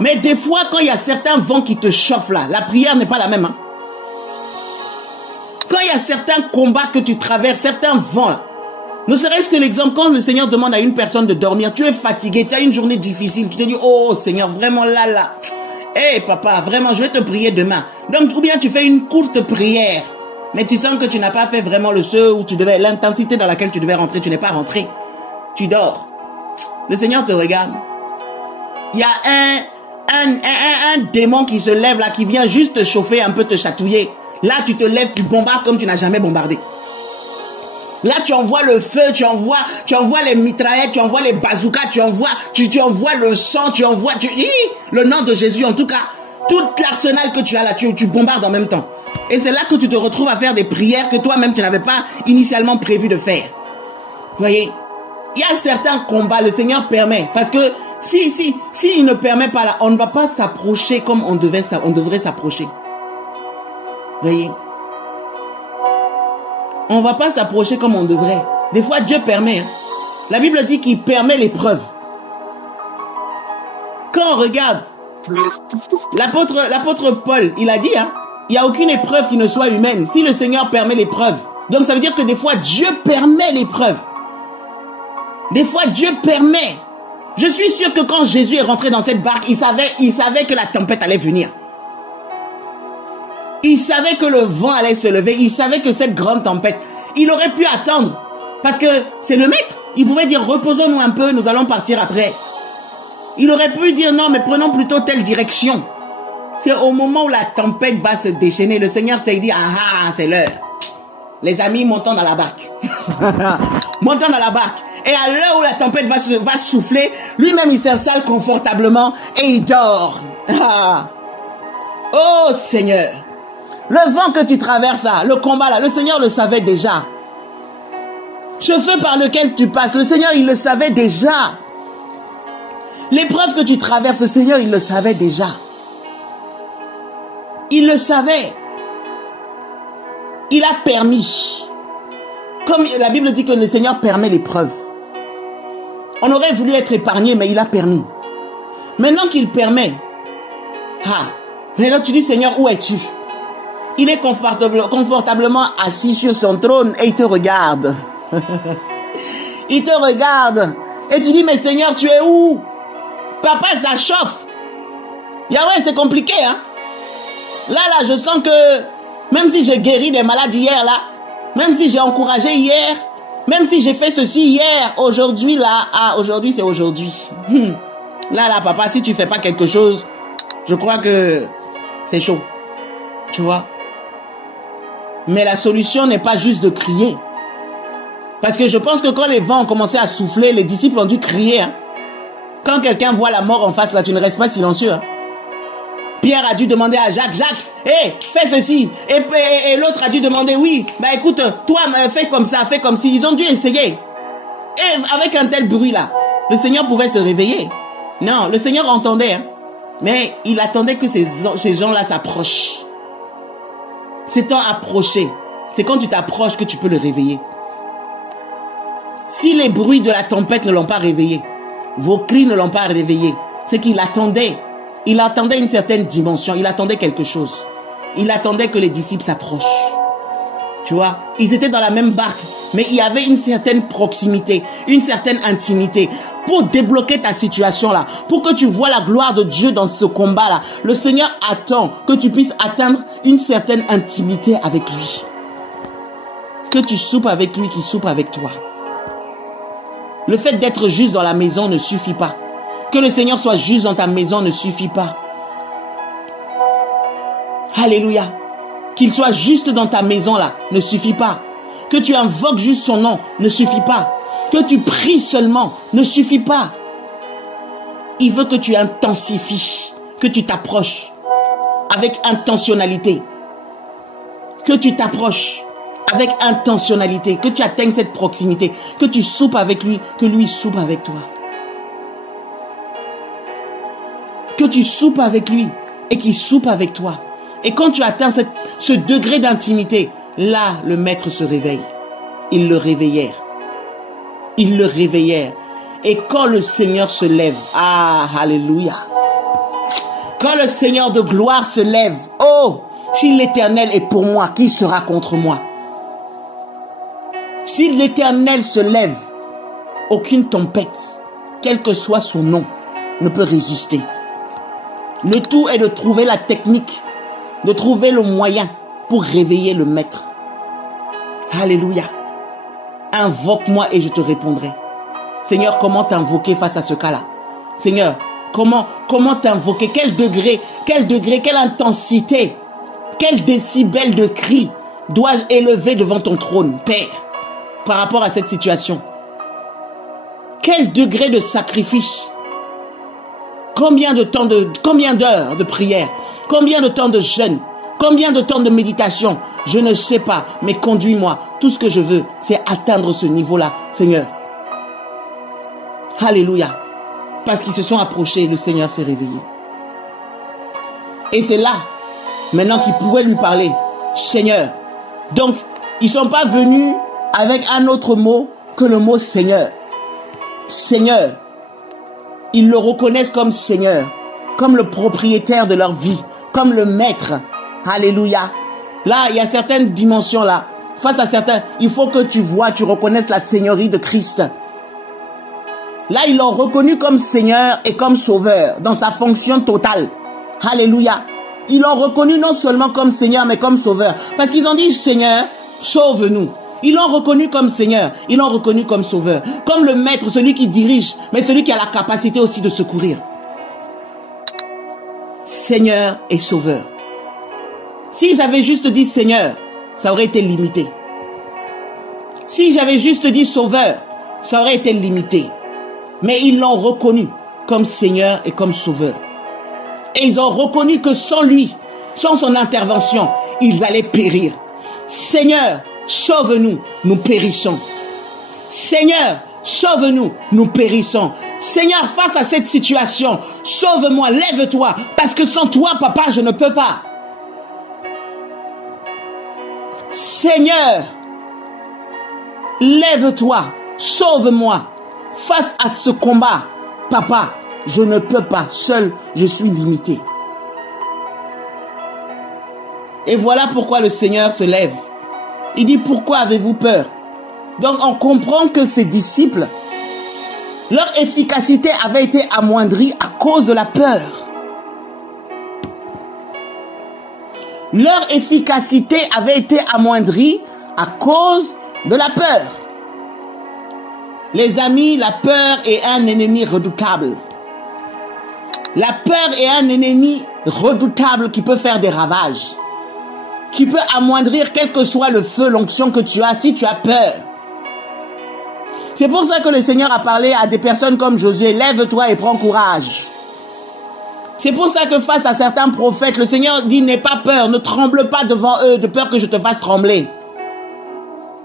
Mais des fois, quand il y a certains vents qui te chauffent là, la prière n'est pas la même. Hein? Quand il y a certains combats que tu traverses, certains vents là, ne serait-ce que l'exemple, quand le Seigneur demande à une personne de dormir, tu es fatigué, tu as une journée difficile, tu te dis, oh Seigneur, vraiment là, hey papa, vraiment, je vais te prier demain. Donc, ou bien tu fais une courte prière, mais tu sens que tu n'as pas fait vraiment le ce où tu devais, l'intensité dans laquelle tu devais rentrer, tu n'es pas rentré. Tu dors. Le Seigneur te regarde. Il y a un démon qui se lève là, qui vient juste te chauffer un peu, te chatouiller. Là, tu te lèves, tu bombardes comme tu n'as jamais bombardé. Là, tu envoies le feu, tu envoies les mitraillettes, tu envoies les bazookas, tu envoies le sang, tu envoies le nom de Jésus. En tout cas, tout l'arsenal que tu as là, tu bombardes en même temps. Et c'est là que tu te retrouves à faire des prières que toi-même, tu n'avais pas initialement prévu de faire. Vous voyez? Il y a certains combats, le Seigneur permet. Parce que si il ne permet pas là, on ne va pas s'approcher comme on devrait s'approcher. Vous voyez? On ne va pas s'approcher comme on devrait. Des fois, Dieu permet. Hein. La Bible dit qu'il permet l'épreuve. Quand on regarde, l'apôtre Paul, il a dit, hein, il n'y a aucune épreuve qui ne soit humaine. Si le Seigneur permet l'épreuve. Donc ça veut dire que des fois, Dieu permet l'épreuve. Des fois, Dieu permet. Je suis sûr que quand Jésus est rentré dans cette barque, il savait que la tempête allait venir. Il savait que le vent allait se lever. Il savait que cette grande tempête, il aurait pu attendre. Parce que c'est le maître. Il pouvait dire, reposons-nous un peu, nous allons partir après. Il aurait pu dire, non, mais prenons plutôt telle direction. C'est au moment où la tempête va se déchaîner, le Seigneur s'est dit, ah, c'est l'heure. Les amis, montons dans la barque. Montons dans la barque. Et à l'heure où la tempête va souffler, lui-même, il s'installe confortablement et il dort. Ah. Oh Seigneur. Le vent que tu traverses là, le combat là, le Seigneur le savait déjà. Ce feu par lequel tu passes, le Seigneur il le savait déjà. L'épreuve que tu traverses, le Seigneur il le savait déjà. Il le savait. Il a permis. Comme la Bible dit que le Seigneur permet l'épreuve. On aurait voulu être épargné, mais il a permis. Maintenant qu'il permet, maintenant tu dis Seigneur, où es-tu? Il est confortablement assis sur son trône et il te regarde. Il te regarde. Et tu dis, mais Seigneur, tu es où? Papa, ça chauffe. Yahweh, c'est compliqué, hein? Là, je sens que même si j'ai guéri des malades hier, là, même si j'ai encouragé hier, même si j'ai fait ceci hier, aujourd'hui, là, aujourd'hui, c'est aujourd'hui. Là, papa, si tu fais pas quelque chose, je crois que c'est chaud. Tu vois? Mais la solution n'est pas juste de crier. Parce que je pense que quand les vents ont commencé à souffler, les disciples ont dû crier. Hein? Quand quelqu'un voit la mort en face, là, tu ne restes pas silencieux. Hein. Pierre a dû demander à Jacques, Jacques, hey, fais ceci. Et l'autre a dû demander, oui, bah écoute, toi, fais comme ça, fais comme si. Ils ont dû essayer. Et avec un tel bruit là, le Seigneur pouvait se réveiller. Non, le Seigneur entendait, hein, mais il attendait que ces gens-là s'approchent. S'étant approché, c'est quand tu t'approches que tu peux le réveiller. Si les bruits de la tempête ne l'ont pas réveillé, vos cris ne l'ont pas réveillé, c'est qu'il attendait. Il attendait une certaine dimension, il attendait quelque chose. Il attendait que les disciples s'approchent. Tu vois, ils étaient dans la même barque, mais il y avait une certaine proximité, une certaine intimité. Pour débloquer ta situation là, pour que tu vois la gloire de Dieu dans ce combat là, le Seigneur attend que tu puisses atteindre une certaine intimité avec lui. Que tu soupes avec lui, qu'il soupe avec toi. Le fait d'être juste dans la maison ne suffit pas. Que le Seigneur soit juste dans ta maison ne suffit pas. Alléluia. Qu'il soit juste dans ta maison là ne suffit pas. Que tu invoques juste son nom ne suffit pas. Que tu pries seulement ne suffit pas. Il veut que tu intensifies, que tu t'approches avec intentionnalité. Que tu t'approches avec intentionnalité, que tu atteignes cette proximité, que tu soupes avec lui, que lui soupe avec toi. Que tu soupes avec lui et qu'il soupe avec toi. Et quand tu atteins ce degré d'intimité, là, le maître se réveille. Ils le réveillèrent. Ils le réveillèrent. Et quand le Seigneur se lève, ah, alléluia. Quand le Seigneur de gloire se lève, oh, si l'Éternel est pour moi, qui sera contre moi? Si l'Éternel se lève, aucune tempête, quel que soit son nom, ne peut résister. Le tout est de trouver la technique, de trouver le moyen pour réveiller le maître. Alléluia. Invoque-moi et je te répondrai. Seigneur, comment t'invoquer face à ce cas-là? Seigneur, comment t'invoquer? Quel degré, quelle intensité, quel décibel de cri dois-je élever devant ton trône, Père, par rapport à cette situation? Quel degré de sacrifice? Combien d'heures de prière? Combien de temps de jeûne? Combien de temps de méditation? Je ne sais pas, mais conduis-moi. Tout ce que je veux, c'est atteindre ce niveau-là, Seigneur. Alléluia. Parce qu'ils se sont approchés, le Seigneur s'est réveillé. Et c'est là, maintenant qu'ils pouvaient lui parler, Seigneur. Donc, ils ne sont pas venus avec un autre mot que le mot Seigneur. Seigneur. Ils le reconnaissent comme Seigneur, comme le propriétaire de leur vie, comme le maître. Alléluia. Là, il y a certaines dimensions là. Face à certains, il faut que tu vois, tu reconnaisses la seigneurie de Christ. Là, ils l'ont reconnu comme Seigneur et comme Sauveur, dans sa fonction totale. Alléluia. Ils l'ont reconnu non seulement comme Seigneur, mais comme Sauveur. Parce qu'ils ont dit, Seigneur, sauve-nous. Ils l'ont reconnu comme Seigneur, ils l'ont reconnu comme Sauveur. Comme le Maître, celui qui dirige, mais celui qui a la capacité aussi de secourir. Seigneur et Sauveur. S'ils avaient juste dit Seigneur, ça aurait été limité. Si j'avais juste dit Sauveur, ça aurait été limité. Mais ils l'ont reconnu comme Seigneur et comme Sauveur. Et ils ont reconnu que sans lui, sans son intervention, ils allaient périr. Seigneur, sauve-nous, nous périssons. Seigneur, sauve-nous, nous périssons. Seigneur, face à cette situation, sauve-moi, lève-toi, parce que sans toi, papa, je ne peux pas. Seigneur, lève-toi, sauve-moi. Face à ce combat, papa, je ne peux pas, seul, je suis limité. Et voilà pourquoi le Seigneur se lève. Il dit, pourquoi avez-vous peur? Donc on comprend que ces disciples, leur efficacité avait été amoindrie à cause de la peur. Leur efficacité avait été amoindrie à cause de la peur. Les amis, la peur est un ennemi redoutable. La peur est un ennemi redoutable qui peut faire des ravages, qui peut amoindrir quel que soit le feu, l'onction que tu as, si tu as peur. C'est pour ça que le Seigneur a parlé à des personnes comme Josué, lève-toi et prends courage. C'est pour ça que face à certains prophètes, le Seigneur dit, n'aie pas peur, ne tremble pas devant eux, de peur que je te fasse trembler.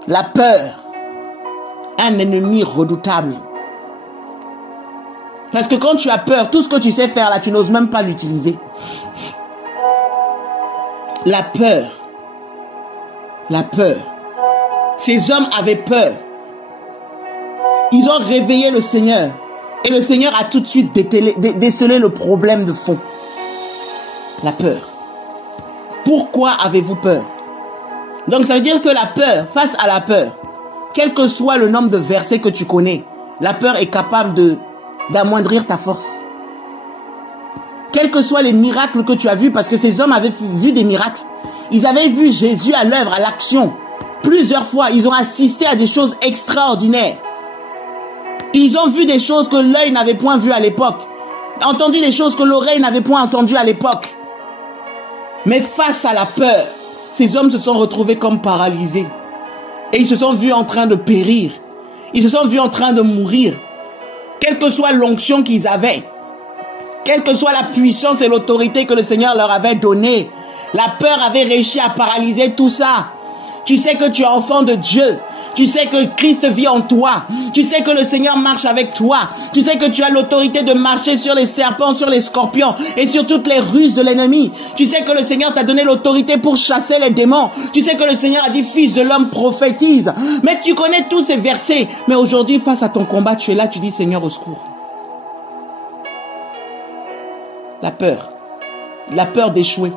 La peur, un ennemi redoutable. Parce que quand tu as peur, tout ce que tu sais faire là, tu n'oses même pas l'utiliser. La peur. La peur. Ces hommes avaient peur. Ils ont réveillé le Seigneur. Et le Seigneur a tout de suite décelé le problème de fond. La peur. Pourquoi avez-vous peur? Donc ça veut dire que la peur, face à la peur, quel que soit le nombre de versets que tu connais, la peur est capable d'amoindrir ta force. Quels que soient les miracles que tu as vus, parce que ces hommes avaient vu des miracles. Ils avaient vu Jésus à l'œuvre, à l'action. Plusieurs fois, ils ont assisté à des choses extraordinaires. Ils ont vu des choses que l'œil n'avait point vues à l'époque. Entendu des choses que l'oreille n'avait point entendues à l'époque. Mais face à la peur, ces hommes se sont retrouvés comme paralysés. Et ils se sont vus en train de périr. Ils se sont vus en train de mourir. Quelle que soit l'onction qu'ils avaient, quelle que soit la puissance et l'autorité que le Seigneur leur avait donnée, la peur avait réussi à paralyser tout ça. Tu sais que tu es enfant de Dieu. Tu sais que Christ vit en toi. Tu sais que le Seigneur marche avec toi. Tu sais que tu as l'autorité de marcher sur les serpents, sur les scorpions et sur toutes les ruses de l'ennemi. Tu sais que le Seigneur t'a donné l'autorité pour chasser les démons. Tu sais que le Seigneur a dit, fils de l'homme, prophétise. Mais tu connais tous ces versets. Mais aujourd'hui, face à ton combat, tu es là, tu dis, Seigneur, au secours. La peur. La peur d'échouer.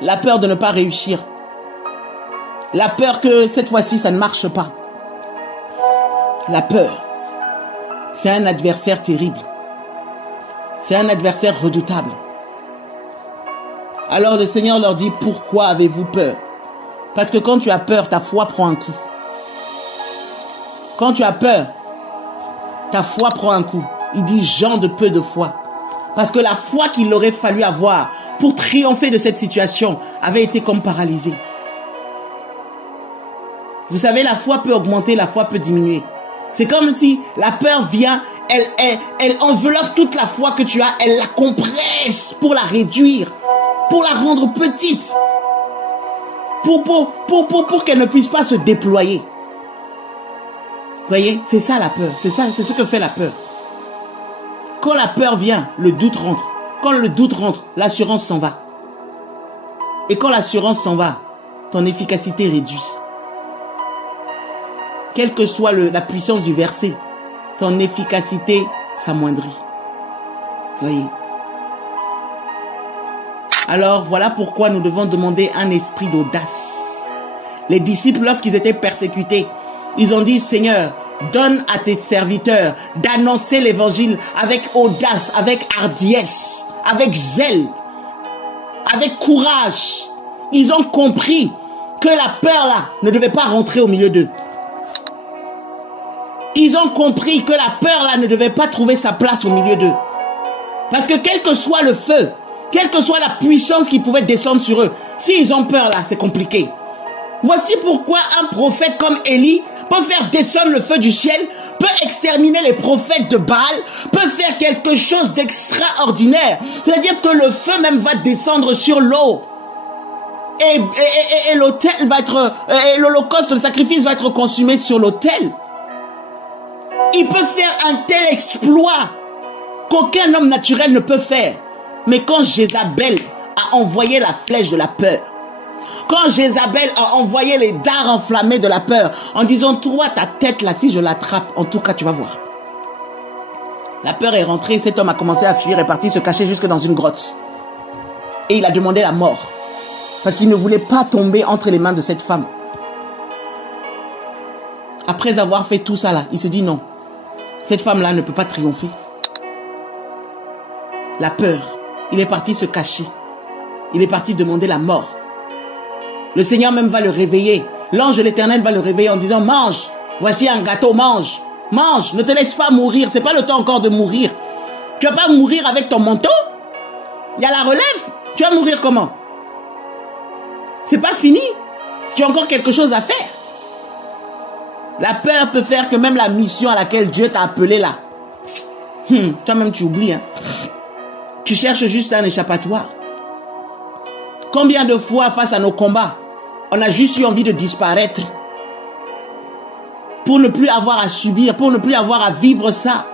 La peur de ne pas réussir. La peur que cette fois-ci, ça ne marche pas. La peur, c'est un adversaire terrible. C'est un adversaire redoutable. Alors le Seigneur leur dit, pourquoi avez-vous peur? Parce que quand tu as peur, ta foi prend un coup. Quand tu as peur, ta foi prend un coup. Il dit, gens de peu de foi. Parce que la foi qu'il aurait fallu avoir pour triompher de cette situation avait été comme paralysée. Vous savez, la foi peut augmenter, la foi peut diminuer. C'est comme si la peur vient, elle enveloppe toute la foi que tu as, elle la compresse pour la réduire, pour la rendre petite, pour qu'elle ne puisse pas se déployer. Vous voyez, c'est ça la peur, c'est ce que fait la peur. Quand la peur vient, le doute rentre. Quand le doute rentre, l'assurance s'en va. Et quand l'assurance s'en va, ton efficacité réduit. Quelle que soit la puissance du verset, ton efficacité s'amoindrit. Voyez. Alors, voilà pourquoi nous devons demander un esprit d'audace. Les disciples, lorsqu'ils étaient persécutés, ils ont dit, Seigneur, donne à tes serviteurs d'annoncer l'évangile avec audace, avec hardiesse, avec zèle, avec courage. Ils ont compris que la peur là ne devait pas rentrer au milieu d'eux. Ils ont compris que la peur là ne devait pas trouver sa place au milieu d'eux. Parce que quel que soit le feu, quelle que soit la puissance qui pouvait descendre sur eux, s'ils ont peur là, c'est compliqué. Voici pourquoi un prophète comme Élie peut faire descendre le feu du ciel, peut exterminer les prophètes de Baal, peut faire quelque chose d'extraordinaire. C'est-à-dire que le feu même va descendre sur l'eau. Et l'autel va être, l'holocauste, le sacrifice va être consumé sur l'autel. Il peut faire un tel exploit qu'aucun homme naturel ne peut faire. Mais quand Jézabel a envoyé la flèche de la peur, quand Jézabel a envoyé les dards enflammés de la peur, en disant, toi, ta tête là, si je l'attrape, en tout cas, tu vas voir. La peur est rentrée, cet homme a commencé à fuir et parti se cacher jusque dans une grotte. Et il a demandé la mort. Parce qu'il ne voulait pas tomber entre les mains de cette femme. Après avoir fait tout ça là, il se dit non. Cette femme-là ne peut pas triompher. La peur. Il est parti se cacher. Il est parti demander la mort. Le Seigneur même va le réveiller. L'ange de l'Éternel va le réveiller en disant, mange. Voici un gâteau, mange. Mange, ne te laisse pas mourir. C'est pas le temps encore de mourir. Tu vas pas mourir avec ton manteau. Il y a la relève. Tu vas mourir comment? C'est pas fini. Tu as encore quelque chose à faire. La peur peut faire que même la mission à laquelle Dieu t'a appelé là, toi-même tu oublies. Hein? Tu cherches juste un échappatoire. Combien de fois face à nos combats, on a juste eu envie de disparaître pour ne plus avoir à subir, pour ne plus avoir à vivre ça.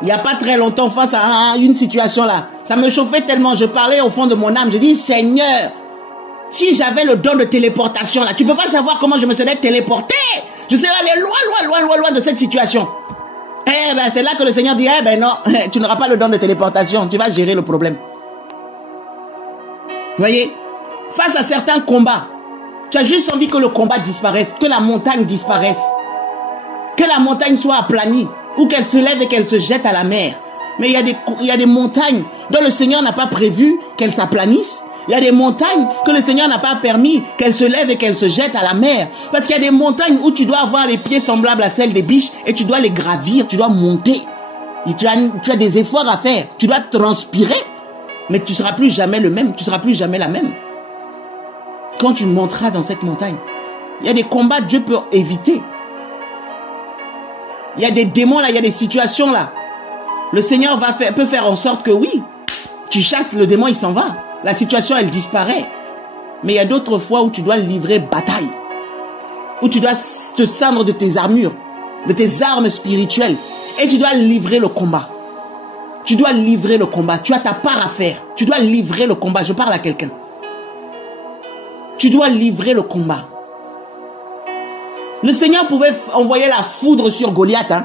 Il n'y a pas très longtemps, face à une situation là, ça me chauffait tellement, je parlais au fond de mon âme, je dis, Seigneur, si j'avais le don de téléportation là, tu ne peux pas savoir comment je me serais téléporté. Je serais allé loin de cette situation. Eh ben, c'est là que le Seigneur dit, eh ben non, tu n'auras pas le don de téléportation, tu vas gérer le problème. Vous voyez, face à certains combats, tu as juste envie que le combat disparaisse, que la montagne disparaisse, que la montagne soit aplanie, ou qu'elle se lève et qu'elle se jette à la mer. Mais il y a des montagnes dont le Seigneur n'a pas prévu qu'elles s'aplanissent. Il y a des montagnes que le Seigneur n'a pas permis qu'elles se lèvent et qu'elles se jettent à la mer. Parce qu'il y a des montagnes où tu dois avoir les pieds semblables à celles des biches et tu dois les gravir, tu dois monter. Et tu as des efforts à faire, tu dois transpirer. Mais tu ne seras plus jamais le même, tu ne seras plus jamais la même. Quand tu monteras dans cette montagne, il y a des combats que Dieu peut éviter. Il y a des démons là, il y a des situations là. Le Seigneur peut faire en sorte que oui, tu chasses le démon, il s'en va. La situation, elle disparaît. Mais il y a d'autres fois où tu dois livrer bataille. Où tu dois te ceindre de tes armures, de tes armes spirituelles. Et tu dois livrer le combat. Tu dois livrer le combat. Tu as ta part à faire. Tu dois livrer le combat. Je parle à quelqu'un. Tu dois livrer le combat. Le Seigneur pouvait envoyer la foudre sur Goliath. Hein,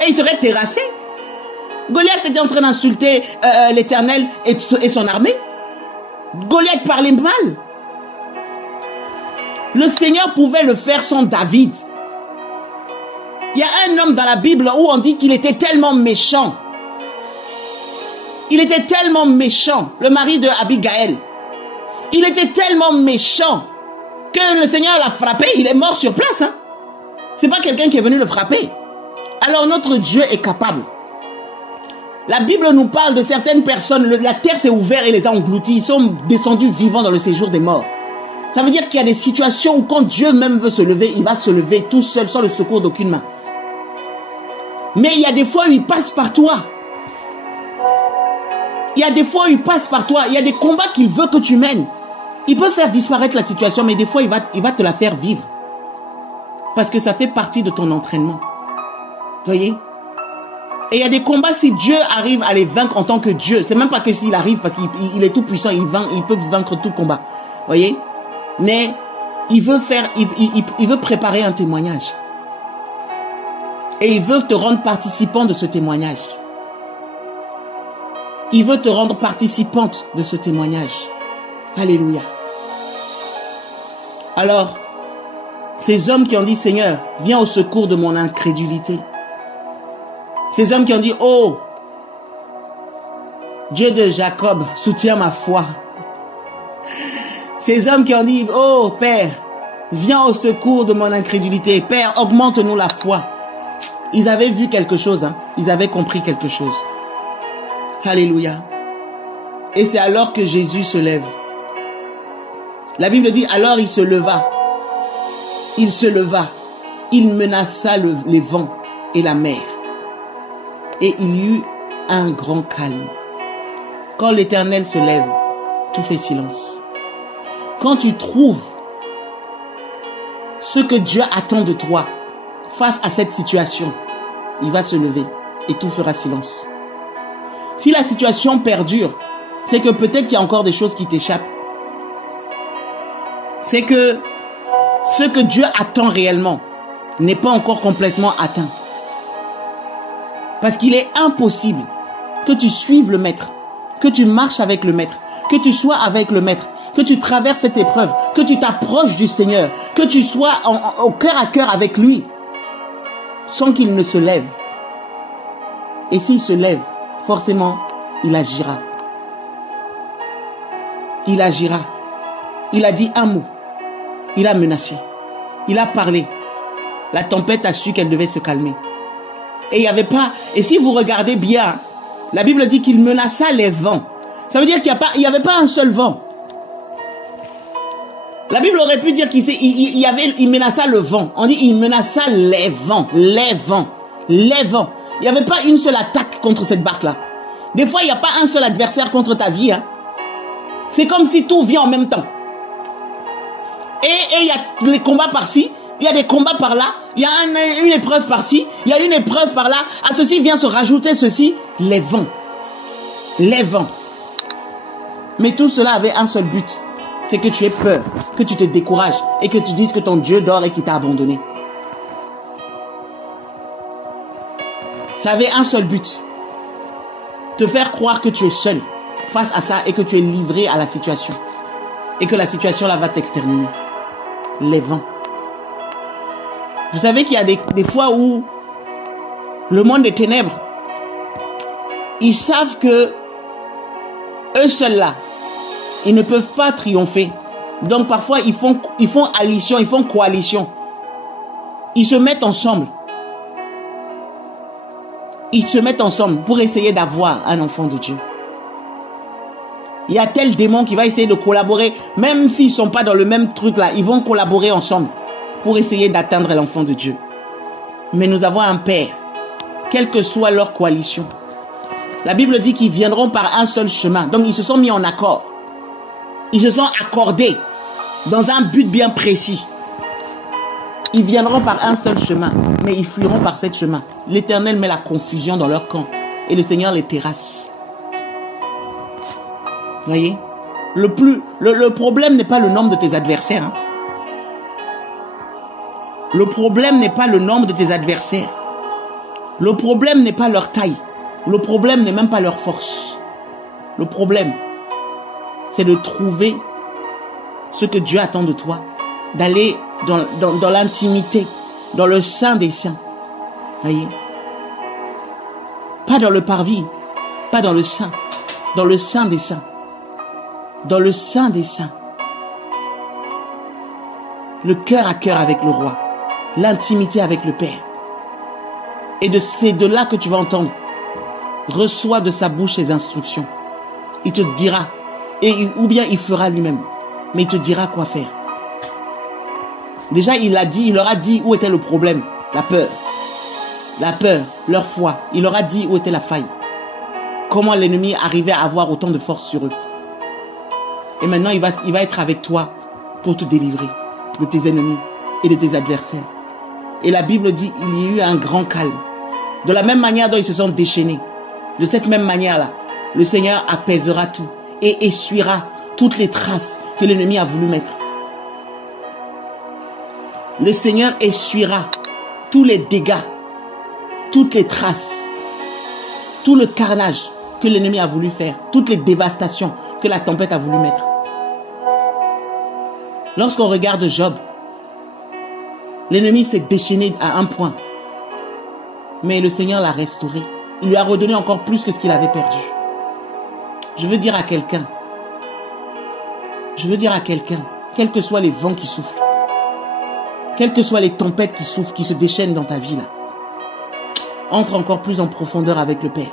et il serait terrassé. Goliath était en train d'insulter l'Éternel et son armée. Goliath parlait mal. Le Seigneur pouvait le faire sans David. Il y a un homme dans la Bible où on dit qu'il était tellement méchant. Il était tellement méchant, le mari de Abigail. Il était tellement méchant que le Seigneur l'a frappé. Il est mort sur place. Hein. C'est pas quelqu'un qui est venu le frapper. Alors notre Dieu est capable. La Bible nous parle de certaines personnes, la terre s'est ouverte et les a engloutis. Ils sont descendus vivants dans le séjour des morts. Ça veut dire qu'il y a des situations où quand Dieu même veut se lever, il va se lever tout seul sans le secours d'aucune main. Mais il y a des fois où il passe par toi. Il y a des fois où il passe par toi. Il y a des combats qu'il veut que tu mènes. Il peut faire disparaître la situation, mais des fois il va te la faire vivre. Parce que ça fait partie de ton entraînement. Vous voyez? Et il y a des combats, si Dieu arrive à les vaincre en tant que Dieu, c'est même pas que s'il arrive, parce qu'il est tout puissant, il peut vaincre tout combat. Vous voyez? Mais il veut préparer un témoignage. Et il veut te rendre participant de ce témoignage. Il veut te rendre participante de ce témoignage. Alléluia. Alors, ces hommes qui ont dit, Seigneur, viens au secours de mon incrédulité. Ces hommes qui ont dit, oh, Dieu de Jacob, soutiens ma foi. Ces hommes qui ont dit, oh, Père, viens au secours de mon incrédulité. Père, augmente-nous la foi. Ils avaient vu quelque chose, hein? Ils avaient compris quelque chose. Alléluia. Et c'est alors que Jésus se lève. La Bible dit, alors il se leva. Il se leva. Il menaça les vents et la mer. Et il y eut un grand calme. Quand l'Éternel se lève, tout fait silence. Quand tu trouves ce que Dieu attend de toi face à cette situation, il va se lever et tout fera silence. Si la situation perdure, c'est que peut-être qu'il y a encore des choses qui t'échappent. C'est que ce que Dieu attend réellement n'est pas encore complètement atteint. Parce qu'il est impossible que tu suives le Maître, que tu marches avec le Maître, que tu sois avec le Maître, que tu traverses cette épreuve, que tu t'approches du Seigneur, que tu sois au cœur à cœur avec lui, sans qu'il ne se lève. Et s'il se lève, forcément, il agira. Il agira. Il a dit un mot. Il a menacé. Il a parlé. La tempête a su qu'elle devait se calmer. Et il n'y avait pas... Et si vous regardez bien, la Bible dit qu'il menaça les vents. Ça veut dire qu'il n'y avait pas un seul vent. La Bible aurait pu dire qu'il menaça le vent. On dit il menaça les vents. Les vents. Les vents. Il n'y avait pas une seule attaque contre cette barque-là. Des fois, il n'y a pas un seul adversaire contre ta vie. Hein. C'est comme si tout vient en même temps. Et il y a les combats par-ci, il y a des combats par-là, il y a une épreuve par-ci, il y a une épreuve par-là. À ceci vient se rajouter ceci, les vents. Les vents. Mais tout cela avait un seul but. C'est que tu aies peur, que tu te décourages et que tu dises que ton Dieu dort et qu'il t'a abandonné. Ça avait un seul but. Te faire croire que tu es seul face à ça et que tu es livré à la situation. Et que la situation là va t'exterminer. Les vents. Vous savez qu'il y a des fois où le monde des ténèbres, ils savent que eux seuls là, ils ne peuvent pas triompher. Donc parfois ils font alliance, ils font coalition. Ils se mettent ensemble. Ils se mettent ensemble pour essayer d'avoir un enfant de Dieu. Il y a tel démon qui va essayer de collaborer, même s'ils ne sont pas dans le même truc là, ils vont collaborer ensemble pour essayer d'atteindre l'enfant de Dieu. Mais nous avons un Père, quelle que soit leur coalition. La Bible dit qu'ils viendront par un seul chemin. Donc ils se sont mis en accord. Ils se sont accordés dans un but bien précis. Ils viendront par un seul chemin, mais ils fuiront par ce chemin. L'Éternel met la confusion dans leur camp et le Seigneur les terrasse. Voyez, le problème n'est pas le nombre de tes adversaires. Hein. Le problème n'est pas le nombre de tes adversaires. Le problème n'est pas leur taille. Le problème n'est même pas leur force. Le problème, c'est de trouver ce que Dieu attend de toi. D'aller dans l'intimité, dans le sein des saints. Voyez? Pas dans le parvis, pas dans le sein des saints. Dans le sein des saints. Le cœur à cœur avec le roi. L'intimité avec le Père. Et c'est de là que tu vas entendre. Reçois de sa bouche ses instructions. Il te dira. Ou bien il fera lui-même. Mais il te dira quoi faire. Déjà, il leur a dit où était le problème. La peur. La peur, leur foi. Il leur a dit où était la faille. Comment l'ennemi arrivait à avoir autant de force sur eux. Et maintenant, il va être avec toi pour te délivrer de tes ennemis et de tes adversaires. Et la Bible dit, il y a eu un grand calme. De la même manière dont ils se sont déchaînés, de cette même manière-là, le Seigneur apaisera tout et essuiera toutes les traces que l'ennemi a voulu mettre. Le Seigneur essuiera tous les dégâts, toutes les traces, tout le carnage que l'ennemi a voulu faire, toutes les dévastations que la tempête a voulu mettre. Lorsqu'on regarde Job, l'ennemi s'est déchaîné à un point, mais le Seigneur l'a restauré. Il lui a redonné encore plus que ce qu'il avait perdu. Je veux dire à quelqu'un, quels que soient les vents qui soufflent, quelles que soient les tempêtes qui souffrent, qui se déchaînent dans ta vie là, entre encore plus en profondeur avec le Père.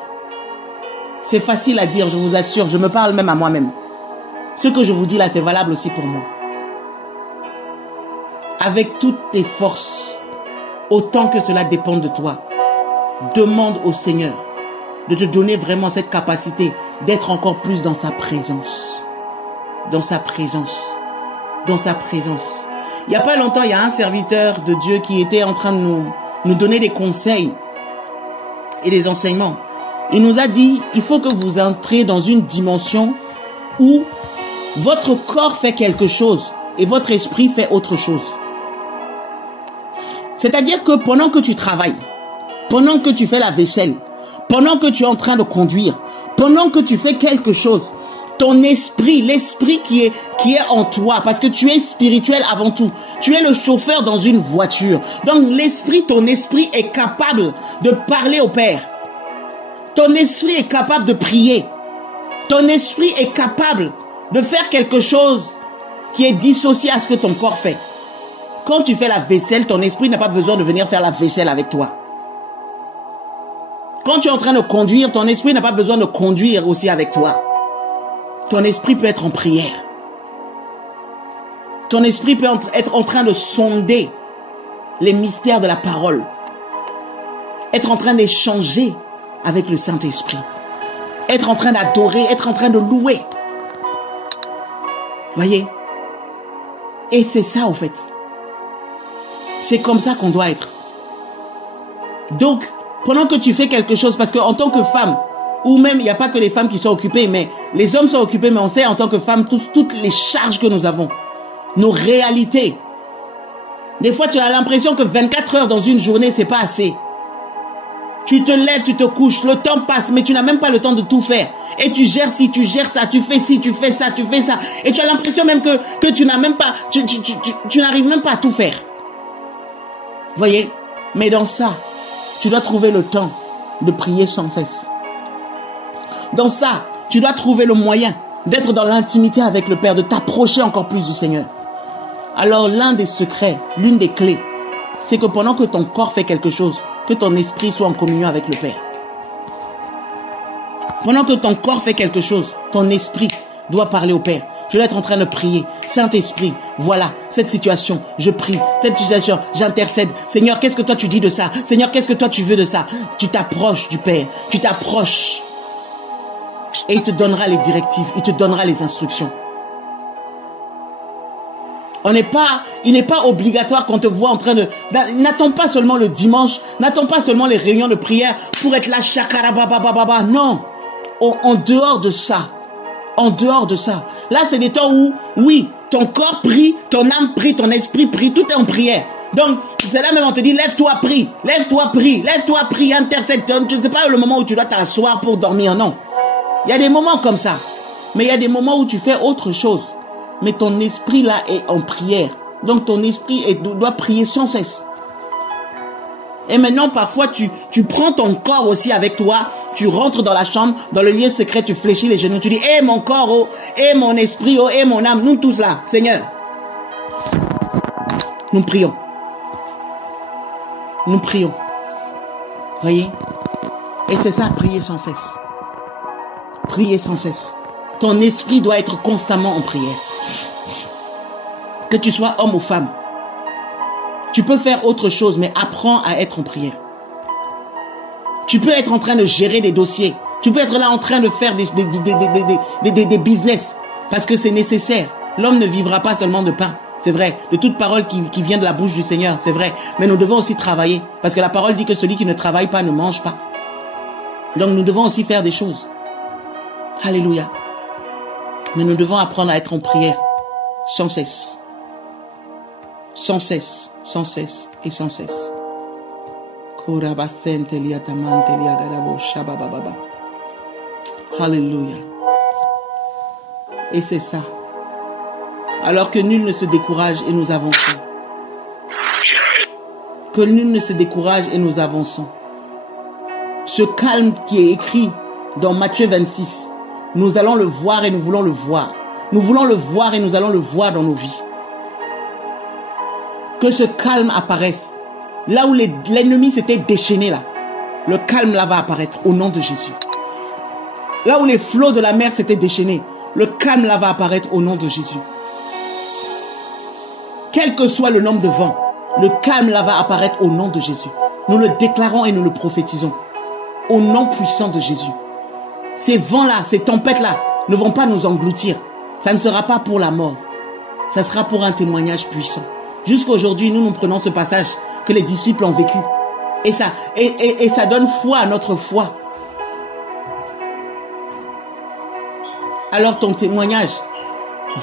C'est facile à dire, je vous assure, je me parle même à moi-même. Ce que je vous dis là, c'est valable aussi pour moi. Avec toutes tes forces, autant que cela dépend de toi, demande au Seigneur de te donner vraiment cette capacité d'être encore plus dans sa présence. Dans sa présence. Dans sa présence. Il n'y a pas longtemps, il y a un serviteur de Dieu qui était en train de nous donner des conseils et des enseignements. Il nous a dit, il faut que vous entriez dans une dimension où votre corps fait quelque chose et votre esprit fait autre chose. C'est-à-dire que pendant que tu travailles, pendant que tu fais la vaisselle, pendant que tu es en train de conduire, pendant que tu fais quelque chose, ton esprit, l'esprit qui est en toi, parce que tu es spirituel avant tout. Tu es le chauffeur dans une voiture. Donc l'esprit, ton esprit est capable de parler au Père. Ton esprit est capable de prier. Ton esprit est capable de faire quelque chose qui est dissocié à ce que ton corps fait. Quand tu fais la vaisselle, ton esprit n'a pas besoin de venir faire la vaisselle avec toi. Quand tu es en train de conduire, ton esprit n'a pas besoin de conduire aussi avec toi. Ton esprit peut être en prière. Ton esprit peut être en train de sonder les mystères de la parole. Être en train d'échanger avec le Saint-Esprit. Être en train d'adorer, être en train de louer. Voyez? Et c'est ça, en fait. C'est comme ça qu'on doit être. Donc, pendant que tu fais quelque chose, parce qu'en tant que femme, ou même, il n'y a pas que les femmes qui sont occupées, mais les hommes sont occupés, mais on sait en tant que femme, toutes les charges que nous avons, nos réalités. Des fois, tu as l'impression que 24 heures dans une journée, c'est pas assez. Tu te lèves, tu te couches, le temps passe, mais tu n'as même pas le temps de tout faire. Et tu gères ci, tu gères ça, tu fais ci, tu fais ça, tu fais ça. Et tu as l'impression même que tu n'as même pas, tu n'arrives même pas à tout faire. Voyez? Mais dans ça, tu dois trouver le temps de prier sans cesse. Dans ça, tu dois trouver le moyen d'être dans l'intimité avec le Père, de t'approcher encore plus du Seigneur. Alors l'un des secrets, l'une des clés, c'est que pendant que ton corps fait quelque chose, que ton esprit soit en communion avec le Père. Pendant que ton corps fait quelque chose, ton esprit doit parler au Père. Tu dois être en train de prier. Saint-Esprit, voilà, cette situation, je prie. Cette situation, j'intercède. Seigneur, qu'est-ce que toi tu dis de ça? Seigneur, qu'est-ce que toi tu veux de ça? Tu t'approches du Père. Tu t'approches. Et il te donnera les directives. Il te donnera les instructions. Il n'est pas obligatoire qu'on te voit en train de... N'attends pas seulement le dimanche. N'attends pas seulement les réunions de prière pour être là, chakarababababa. Non. En dehors de ça. En dehors de ça. Là, c'est des temps où, oui, ton corps prie, ton âme prie, ton esprit prie, tout est en prière. Donc, c'est là même on te dit, lève-toi, prie, lève-toi, prie, lève-toi, prie, intercède. Je ne sais pas le moment où tu dois t'asseoir pour dormir, non. Il y a des moments comme ça. Mais il y a des moments où tu fais autre chose. Mais ton esprit là est en prière. Donc ton esprit doit prier sans cesse. Et maintenant, parfois, tu prends ton corps aussi avec toi. Tu rentres dans la chambre, dans le lieu secret, tu fléchis les genoux. Tu dis, hé mon corps, oh, hé mon esprit, oh, hé mon âme. Nous tous là, Seigneur. Nous prions. Nous prions. Voyez? Et c'est ça, prier sans cesse. Prier sans cesse. Ton esprit doit être constamment en prière. Que tu sois homme ou femme. Tu peux faire autre chose, mais apprends à être en prière. Tu peux être en train de gérer des dossiers. Tu peux être là en train de faire des business. Parce que c'est nécessaire. L'homme ne vivra pas seulement de pain. C'est vrai. De toute parole qui vient de la bouche du Seigneur. C'est vrai. Mais nous devons aussi travailler. Parce que la parole dit que celui qui ne travaille pas ne mange pas. Donc nous devons aussi faire des choses. Alléluia. Mais nous devons apprendre à être en prière. Sans cesse. Sans cesse. Sans cesse. Et sans cesse. Alléluia. Et c'est ça. Alors que nul ne se décourage et nous avançons. Que nul ne se décourage et nous avançons. Ce calme qui est écrit dans Matthieu 26, nous allons le voir et nous voulons le voir. Nous voulons le voir et nous allons le voir dans nos vies. Que ce calme apparaisse. Là où l'ennemi s'était déchaîné là, le calme là va apparaître au nom de Jésus. Là où les flots de la mer s'étaient déchaînés, le calme là va apparaître au nom de Jésus. Quel que soit le nombre de vents, le calme là va apparaître au nom de Jésus. Nous le déclarons et nous le prophétisons. Au nom puissant de Jésus. Ces vents-là, ces tempêtes-là ne vont pas nous engloutir. Ça ne sera pas pour la mort. Ça sera pour un témoignage puissant. Jusqu'aujourd'hui, nous prenons ce passage que les disciples ont vécu. Et ça donne foi à notre foi. Alors ton témoignage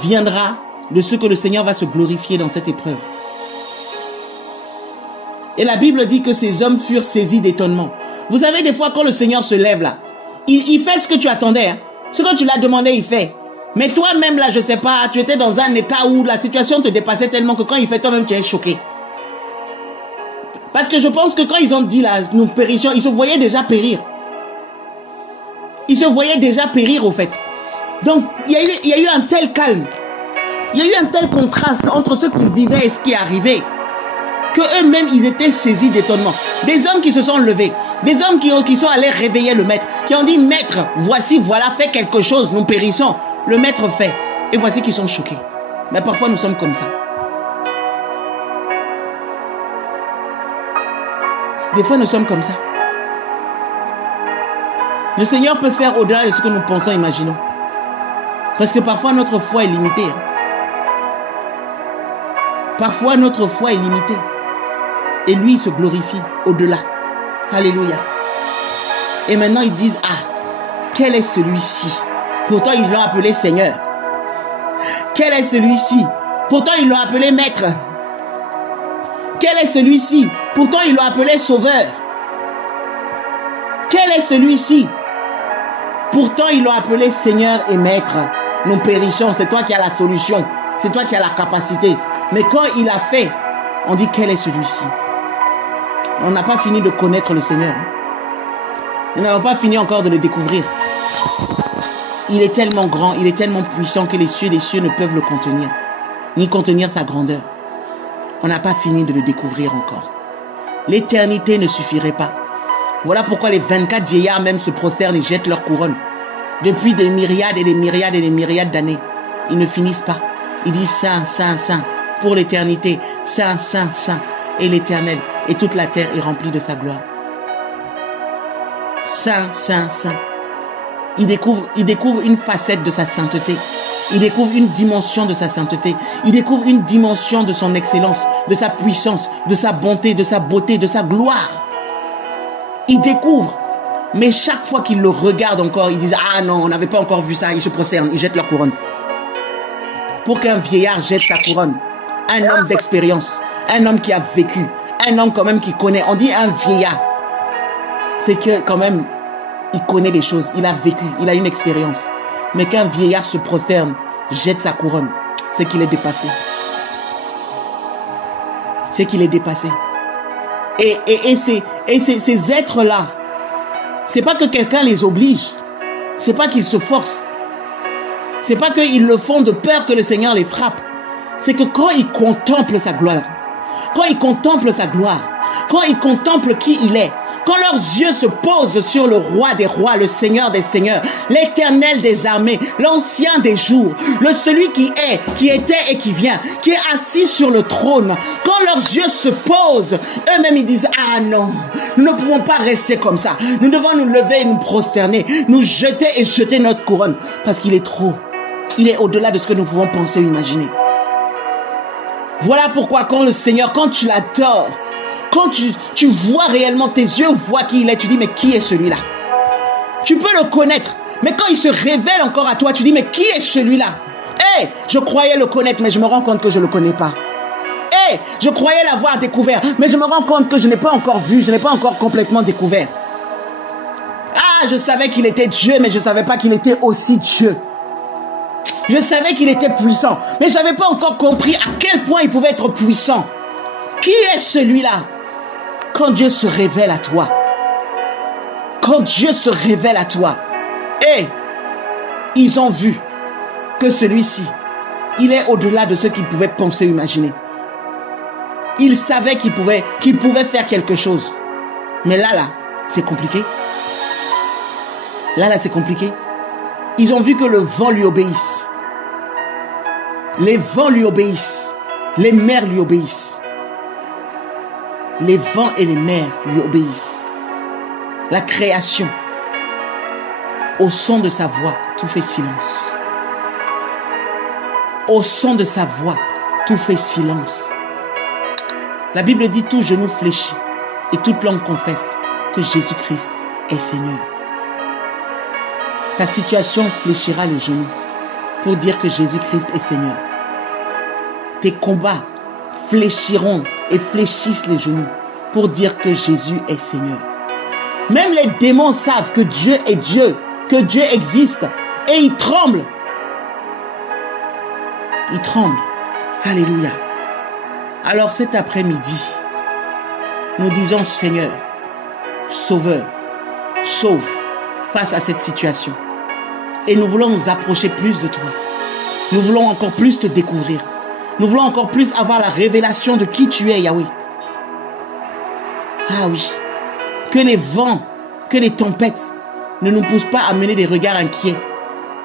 viendra de ce que le Seigneur va se glorifier dans cette épreuve. Et la Bible dit que ces hommes furent saisis d'étonnement. Vous savez, des fois, quand le Seigneur se lève là, il fait ce que tu attendais. Hein. Ce que tu l'as demandé, il fait. Mais toi-même là, je sais pas, tu étais dans un état où la situation te dépassait tellement que quand il fait, toi-même, tu es choqué. Parce que je pense que quand ils ont dit là, nous périssions, ils se voyaient déjà périr. Ils se voyaient déjà périr au fait. Donc, il y a eu un tel calme. Il y a eu un tel contraste entre ce qu'ils vivaient et ce qui arrivait. Que eux-mêmes, ils étaient saisis d'étonnement. Des hommes qui se sont levés. Des hommes qui sont allés réveiller le maître. Qui ont dit, maître, voici, voilà, fais quelque chose, nous périssons. Le maître fait. Et voici qu'ils sont choqués. Mais parfois, nous sommes comme ça. Des fois, nous sommes comme ça. Le Seigneur peut faire au-delà de ce que nous pensons, imaginons. Parce que parfois, notre foi est limitée. Parfois, notre foi est limitée. Et lui, il se glorifie au-delà. Alléluia. Et maintenant, ils disent, ah, quel est celui-ci? Pourtant, ils l'ont appelé Seigneur. Quel est celui-ci? Pourtant, ils l'ont appelé Maître. Quel est celui-ci? Pourtant, ils l'ont appelé Sauveur. Quel est celui-ci? Pourtant, ils l'ont appelé Seigneur et Maître. Nous périssons, c'est toi qui as la solution. C'est toi qui as la capacité. Mais quand il a fait, on dit, quel est celui-ci? On n'a pas fini de connaître le Seigneur. Nous n'avons pas fini encore de le découvrir. Il est tellement grand, il est tellement puissant que les cieux des cieux ne peuvent le contenir, ni contenir sa grandeur. On n'a pas fini de le découvrir encore. L'éternité ne suffirait pas. Voilà pourquoi les 24 vieillards même se prosternent et jettent leur couronne. Depuis des myriades et des myriades et des myriades d'années, ils ne finissent pas. Ils disent Saint, Saint, Saint, pour l'éternité, Saint, Saint, Saint, et l'Éternel, et toute la terre est remplie de sa gloire. Saint, Saint, Saint. Il découvre une facette de sa sainteté. Il découvre une dimension de sa sainteté. Il découvre une dimension de son excellence, de sa puissance, de sa bonté, de sa beauté, de sa gloire. Il découvre. Mais chaque fois qu'ils le regardent encore, ils disent « Ah non, on n'avait pas encore vu ça ». Ils se prosternent, ils jettent leur couronne. Pour qu'un vieillard jette sa couronne, un homme d'expérience, un homme qui a vécu, un homme quand même qui connaît. On dit un vieillard. C'est que quand même, il connaît des choses, il a vécu, il a une expérience. Mais qu'un vieillard se prosterne, jette sa couronne, c'est qu'il est dépassé. C'est qu'il est dépassé. Et ces êtres-là, c'est pas que quelqu'un les oblige, c'est pas qu'ils se forcent, c'est pas qu'ils le font de peur que le Seigneur les frappe. C'est que quand ils contemplent sa gloire, quand ils contemplent sa gloire, quand ils contemplent qui il est, quand leurs yeux se posent sur le roi des rois, le Seigneur des seigneurs, l'Éternel des armées, l'ancien des jours, celui qui est, qui était et qui vient, qui est assis sur le trône, quand leurs yeux se posent, eux-mêmes ils disent, ah non, nous ne pouvons pas rester comme ça. Nous devons nous lever et nous prosterner, nous jeter et jeter notre couronne, parce qu'il est trop. Il est au-delà de ce que nous pouvons penser ou imaginer. Voilà pourquoi quand le Seigneur, quand tu l'adores, quand tu vois réellement, tes yeux voient qui il est, tu dis, mais qui est celui-là? Tu peux le connaître, mais quand il se révèle encore à toi, tu dis, mais qui est celui-là? Hey, je croyais le connaître, mais je me rends compte que je ne le connais pas. Hey, je croyais l'avoir découvert, mais je me rends compte que je n'ai pas encore vu, je n'ai pas encore complètement découvert. Ah, je savais qu'il était Dieu, mais je ne savais pas qu'il était aussi Dieu. Je savais qu'il était puissant, mais je n'avais pas encore compris à quel point il pouvait être puissant. Qui est celui-là? Quand Dieu se révèle à toi, quand Dieu se révèle à toi, et ils ont vu que celui-ci, il est au-delà de ce qu'ils pouvaient penser ou imaginer. Ils savaient qu'il pouvait faire quelque chose. Mais là, c'est compliqué. Là, c'est compliqué. Ils ont vu que le vent lui obéisse. Les vents lui obéissent. Les mers lui obéissent. Les vents et les mers lui obéissent. La création, au son de sa voix, tout fait silence. Au son de sa voix, tout fait silence. La Bible dit tout genou fléchit et toute langue confesse que Jésus-Christ est Seigneur. Ta situation fléchira les genoux pour dire que Jésus-Christ est Seigneur. Tes combats fléchiront et fléchissent les genoux pour dire que Jésus est Seigneur. Même les démons savent que Dieu est Dieu, que Dieu existe, et ils tremblent. Ils tremblent. Alléluia. Alors cet après-midi, nous disons Seigneur, Sauveur, sauve face à cette situation. Et nous voulons nous approcher plus de toi. Nous voulons encore plus te découvrir. Nous voulons encore plus avoir la révélation de qui tu es, Yahweh. Ah oui. Que les vents, que les tempêtes ne nous poussent pas à mener des regards inquiets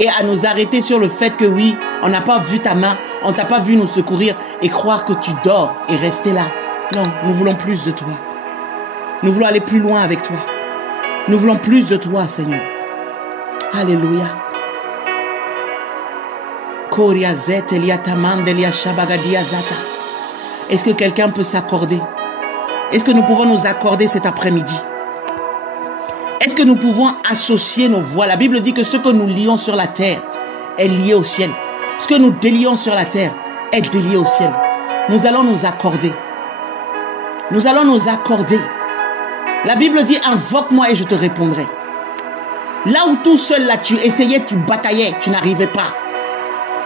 et à nous arrêter sur le fait que oui, on n'a pas vu ta main, on ne t'a pas vu nous secourir et croire que tu dors et rester là. Non, nous voulons plus de toi. Nous voulons aller plus loin avec toi. Nous voulons plus de toi, Seigneur. Alléluia. Est-ce que quelqu'un peut s'accorder? Est-ce que nous pouvons nous accorder cet après-midi? Est-ce que nous pouvons associer nos voix? La Bible dit que ce que nous lions sur la terre est lié au ciel. Ce que nous délions sur la terre est délié au ciel. Nous allons nous accorder. Nous allons nous accorder. La Bible dit, invoque-moi et je te répondrai. Là où tout seul là tu essayais, tu bataillais, tu n'arrivais pas.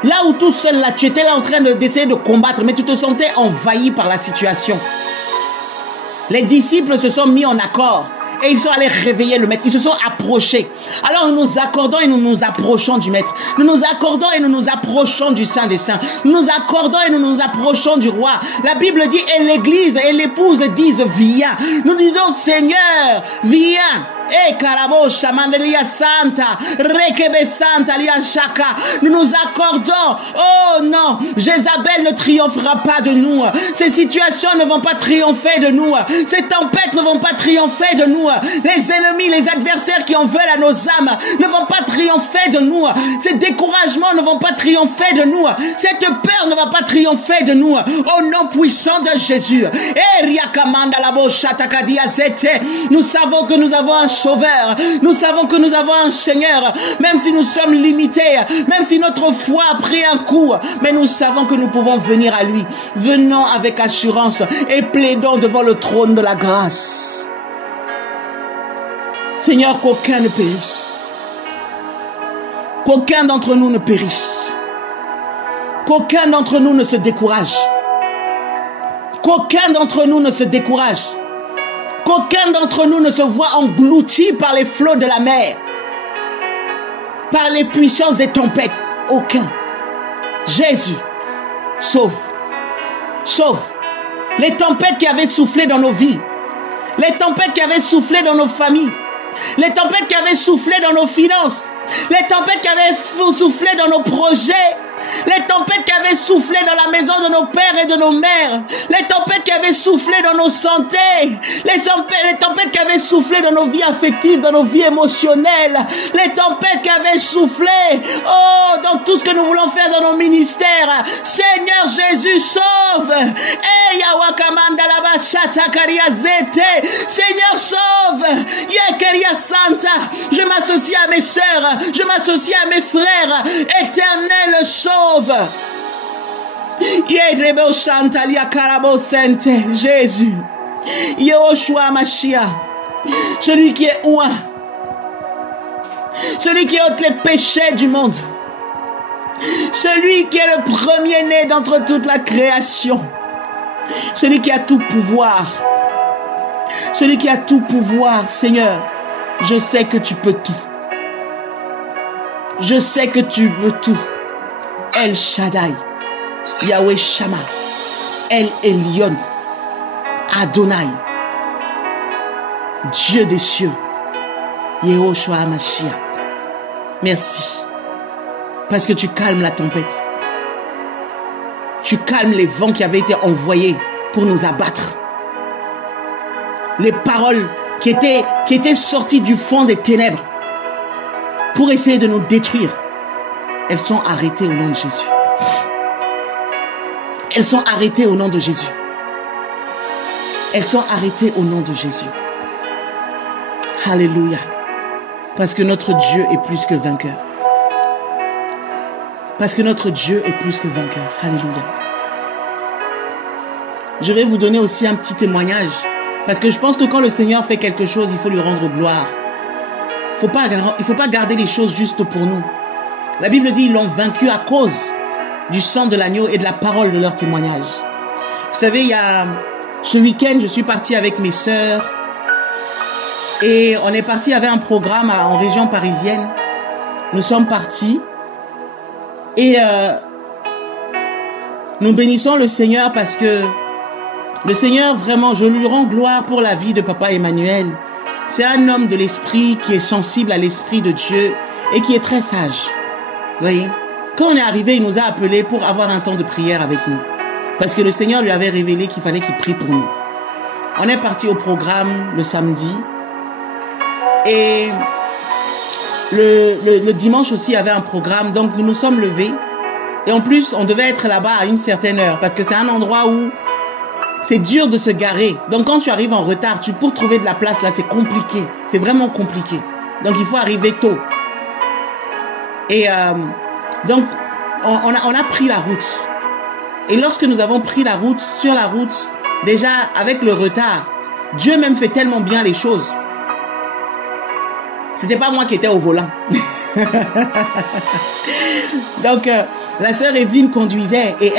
Là où tout seul là tu étais là en train d'essayer de combattre, mais tu te sentais envahi par la situation. Les disciples se sont mis en accord et ils sont allés réveiller le maître. Ils se sont approchés. Alors nous nous accordons et nous nous approchons du maître. Nous nous accordons et nous nous approchons du Saint des Saints. Nous nous accordons et nous nous approchons du roi. La Bible dit, et l'église et l'épouse disent, viens. Nous disons, Seigneur, viens. Eh Karabo Shamandelia Santa, Rekebe Santa Lia Shaka. Nous nous accordons. Oh non, Jézabel ne triomphera pas de nous. Ces situations ne vont pas triompher de nous. Ces tempêtes ne vont pas triompher de nous. Les ennemis, les adversaires qui en veulent à nos âmes ne vont pas triompher de nous. Ces découragements ne vont pas triompher de nous. Cette peur ne va pas triompher de nous. Au nom puissant de Jésus. Eh Riakamanda Labo Shatakadia Zete. Nous savons que nous avons un Sauveur, nous savons que nous avons un Seigneur, même si nous sommes limités, même si notre foi a pris un coup, mais nous savons que nous pouvons venir à lui. Venons avec assurance et plaidons devant le trône de la grâce. Seigneur, qu'aucun ne périsse, qu'aucun d'entre nous ne périsse, qu'aucun d'entre nous ne se décourage, qu'aucun d'entre nous ne se décourage. Qu'aucun d'entre nous ne se voit englouti par les flots de la mer, par les puissances des tempêtes. Aucun. Jésus, sauve. Sauve. Les tempêtes qui avaient soufflé dans nos vies, les tempêtes qui avaient soufflé dans nos familles, les tempêtes qui avaient soufflé dans nos finances, les tempêtes qui avaient soufflé dans nos projets, les tempêtes qui avaient soufflé dans la maison de nos pères et de nos mères, les tempêtes qui avaient soufflé dans nos santé, les tempêtes qui avaient soufflé dans nos vies affectives, dans nos vies émotionnelles, les tempêtes qui avaient soufflé, oh, dans tout ce que nous voulons faire dans nos ministères. Seigneur Jésus, sauve. Seigneur, sauve. Santa, je m'associe à mes sœurs, je m'associe à mes frères. Éternel, sauve. Jésus, Yehoshua Mashiach, celui qui est oint, celui qui ôte les péchés du monde, celui qui est le premier-né d'entre toute la création, celui qui a tout pouvoir, celui qui a tout pouvoir. Seigneur, je sais que tu peux tout. Je sais que tu peux tout. El Shaddai, Yahweh Shammah, El Elyon, Adonai, Dieu des cieux, Yehoshua Mashiach. Merci, parce que tu calmes la tempête. Tu calmes les vents qui avaient été envoyés pour nous abattre. Les paroles qui étaient sorties du fond des ténèbres pour essayer de nous détruire, elles sont arrêtées au nom de Jésus. Elles sont arrêtées au nom de Jésus. Elles sont arrêtées au nom de Jésus. Alléluia. Parce que notre Dieu est plus que vainqueur. Parce que notre Dieu est plus que vainqueur. Alléluia. Je vais vous donner aussi un petit témoignage. Parce que je pense que quand le Seigneur fait quelque chose, il faut lui rendre gloire. Il ne faut pas garder les choses juste pour nous. La Bible dit, ils l'ont vaincu à cause du sang de l'agneau et de la parole de leur témoignage. Vous savez, il y a ce week-end, je suis partie avec mes sœurs et on est parti avec un programme en région parisienne. Nous sommes partis et nous bénissons le Seigneur parce que le Seigneur, vraiment, je lui rends gloire pour la vie de Papa Emmanuel. C'est un homme de l'esprit qui est sensible à l'esprit de Dieu et qui est très sage. Vous voyez? Quand on est arrivé, il nous a appelés pour avoir un temps de prière avec nous. Parce que le Seigneur lui avait révélé qu'il fallait qu'il prie pour nous. On est parti au programme le samedi. Et le dimanche aussi, il y avait un programme. Donc, nous nous sommes levés. Et en plus, on devait être là-bas à une certaine heure. Parce que c'est un endroit où c'est dur de se garer. Donc, quand tu arrives en retard, pour trouver de la place, là, c'est compliqué. C'est vraiment compliqué. Donc, il faut arriver tôt. Et donc, on a pris la route. Et lorsque nous avons pris la route, sur la route, déjà, avec le retard, Dieu même fait tellement bien les choses. C'était pas moi qui étais au volant. Donc, la sœur Evelyne conduisait et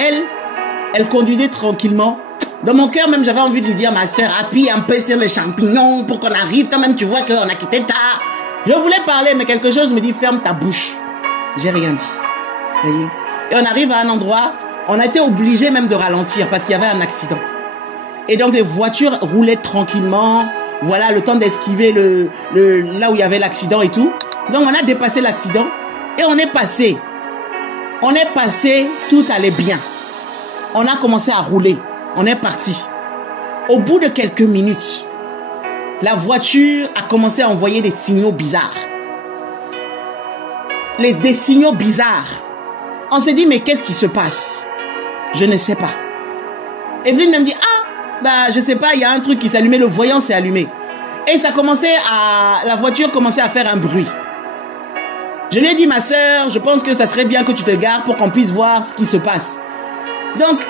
elle conduisait tranquillement. Dans mon cœur même, j'avais envie de lui dire, ma sœur, appuie un peu sur les champignons pour qu'on arrive. Quand même, tu vois qu'on a quitté tard. Je voulais parler, mais quelque chose me dit, ferme ta bouche. J'ai rien dit. Voyez? Et on arrive à un endroit, on a été obligé même de ralentir parce qu'il y avait un accident. Et donc, les voitures roulaient tranquillement. Voilà, le temps d'esquiver là où il y avait l'accident et tout. Donc, on a dépassé l'accident et on est passé. On est passé, tout allait bien. On a commencé à rouler. On est parti. Au bout de quelques minutes, la voiture a commencé à envoyer des signaux bizarres. Des signaux bizarres. On s'est dit, mais qu'est-ce qui se passe? Je ne sais pas. Evelyne me dit, je sais pas, il y a un truc qui s'allumait, le voyant s'est allumé. Et la voiture commençait à faire un bruit. Je lui ai dit, ma sœur, je pense que ça serait bien que tu te gares pour qu'on puisse voir ce qui se passe. Donc,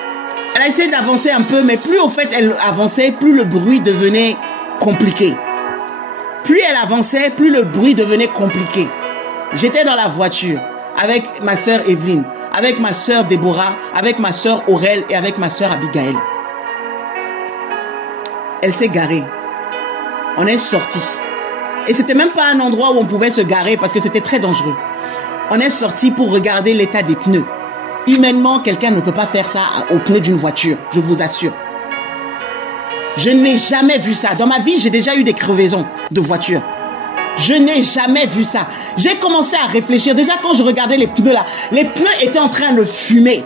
elle a essayé d'avancer un peu, mais plus au fait elle avançait, plus le bruit devenait compliqué. Plus elle avançait, plus le bruit devenait compliqué. J'étais dans la voiture avec ma sœur Evelyne, avec ma sœur Déborah, avec ma sœur Aurel et avec ma sœur Abigail. Elle s'est garée. On est sorti. Et c'était même pas un endroit où on pouvait se garer parce que c'était très dangereux. On est sorti pour regarder l'état des pneus. Humainement, quelqu'un ne peut pas faire ça aux pneus d'une voiture, je vous assure. Je n'ai jamais vu ça. Dans ma vie, j'ai déjà eu des crevaisons de voiture. Je n'ai jamais vu ça. J'ai commencé à réfléchir. Déjà, quand je regardais les pneus là, les pneus étaient en train de fumer.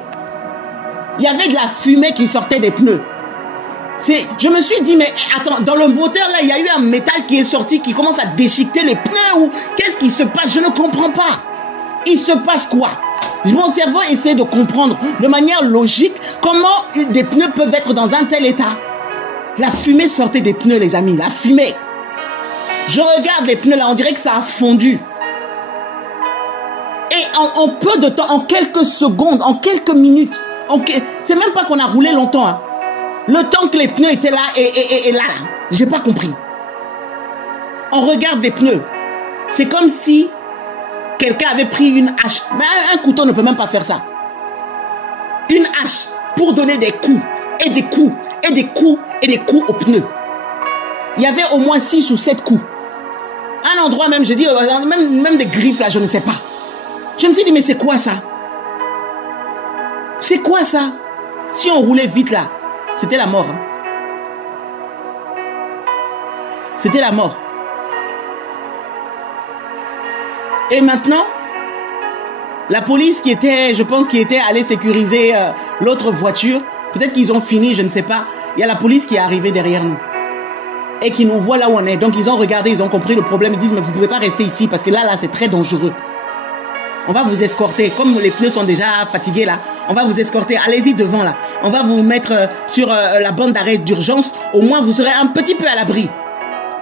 Il y avait de la fumée qui sortait des pneus. Je me suis dit, mais attends, dans le moteur là, il y a eu un métal qui est sorti, qui commence à déchiqueter les pneus ou qu'est-ce qui se passe? Je ne comprends pas. Il se passe quoi? Mon cerveau essaie de comprendre de manière logique comment des pneus peuvent être dans un tel état. La fumée sortait des pneus, les amis, la fumée. Je regarde les pneus là, on dirait que ça a fondu. Et en peu de temps, en quelques secondes, en quelques minutes, c'est même pas qu'on a roulé longtemps, hein. Le temps que les pneus étaient là et là, j'ai pas compris. On regarde les pneus. C'est comme si quelqu'un avait pris une hache. Mais un couteau ne peut même pas faire ça. Une hache pour donner des coups et des coups et des coups et des coups aux pneus. Il y avait au moins 6 ou 7 coups. Un endroit même, j'ai dit, même des griffes là, je ne sais pas. Je me suis dit, mais c'est quoi ça? C'est quoi ça? Si on roulait vite là, c'était la mort. Hein. C'était la mort. Et maintenant, la police qui était, je pense, qui était allée sécuriser l'autre voiture, peut-être qu'ils ont fini, je ne sais pas. Il y a la police qui est arrivée derrière nous et qui nous voit là où on est. Donc ils ont regardé, ils ont compris le problème. Ils disent, mais vous ne pouvez pas rester ici parce que là, c'est très dangereux. On va vous escorter. Comme les pneus sont déjà fatigués là, on va vous escorter. Allez-y devant là. On va vous mettre sur la bande d'arrêt d'urgence. Au moins, vous serez un petit peu à l'abri.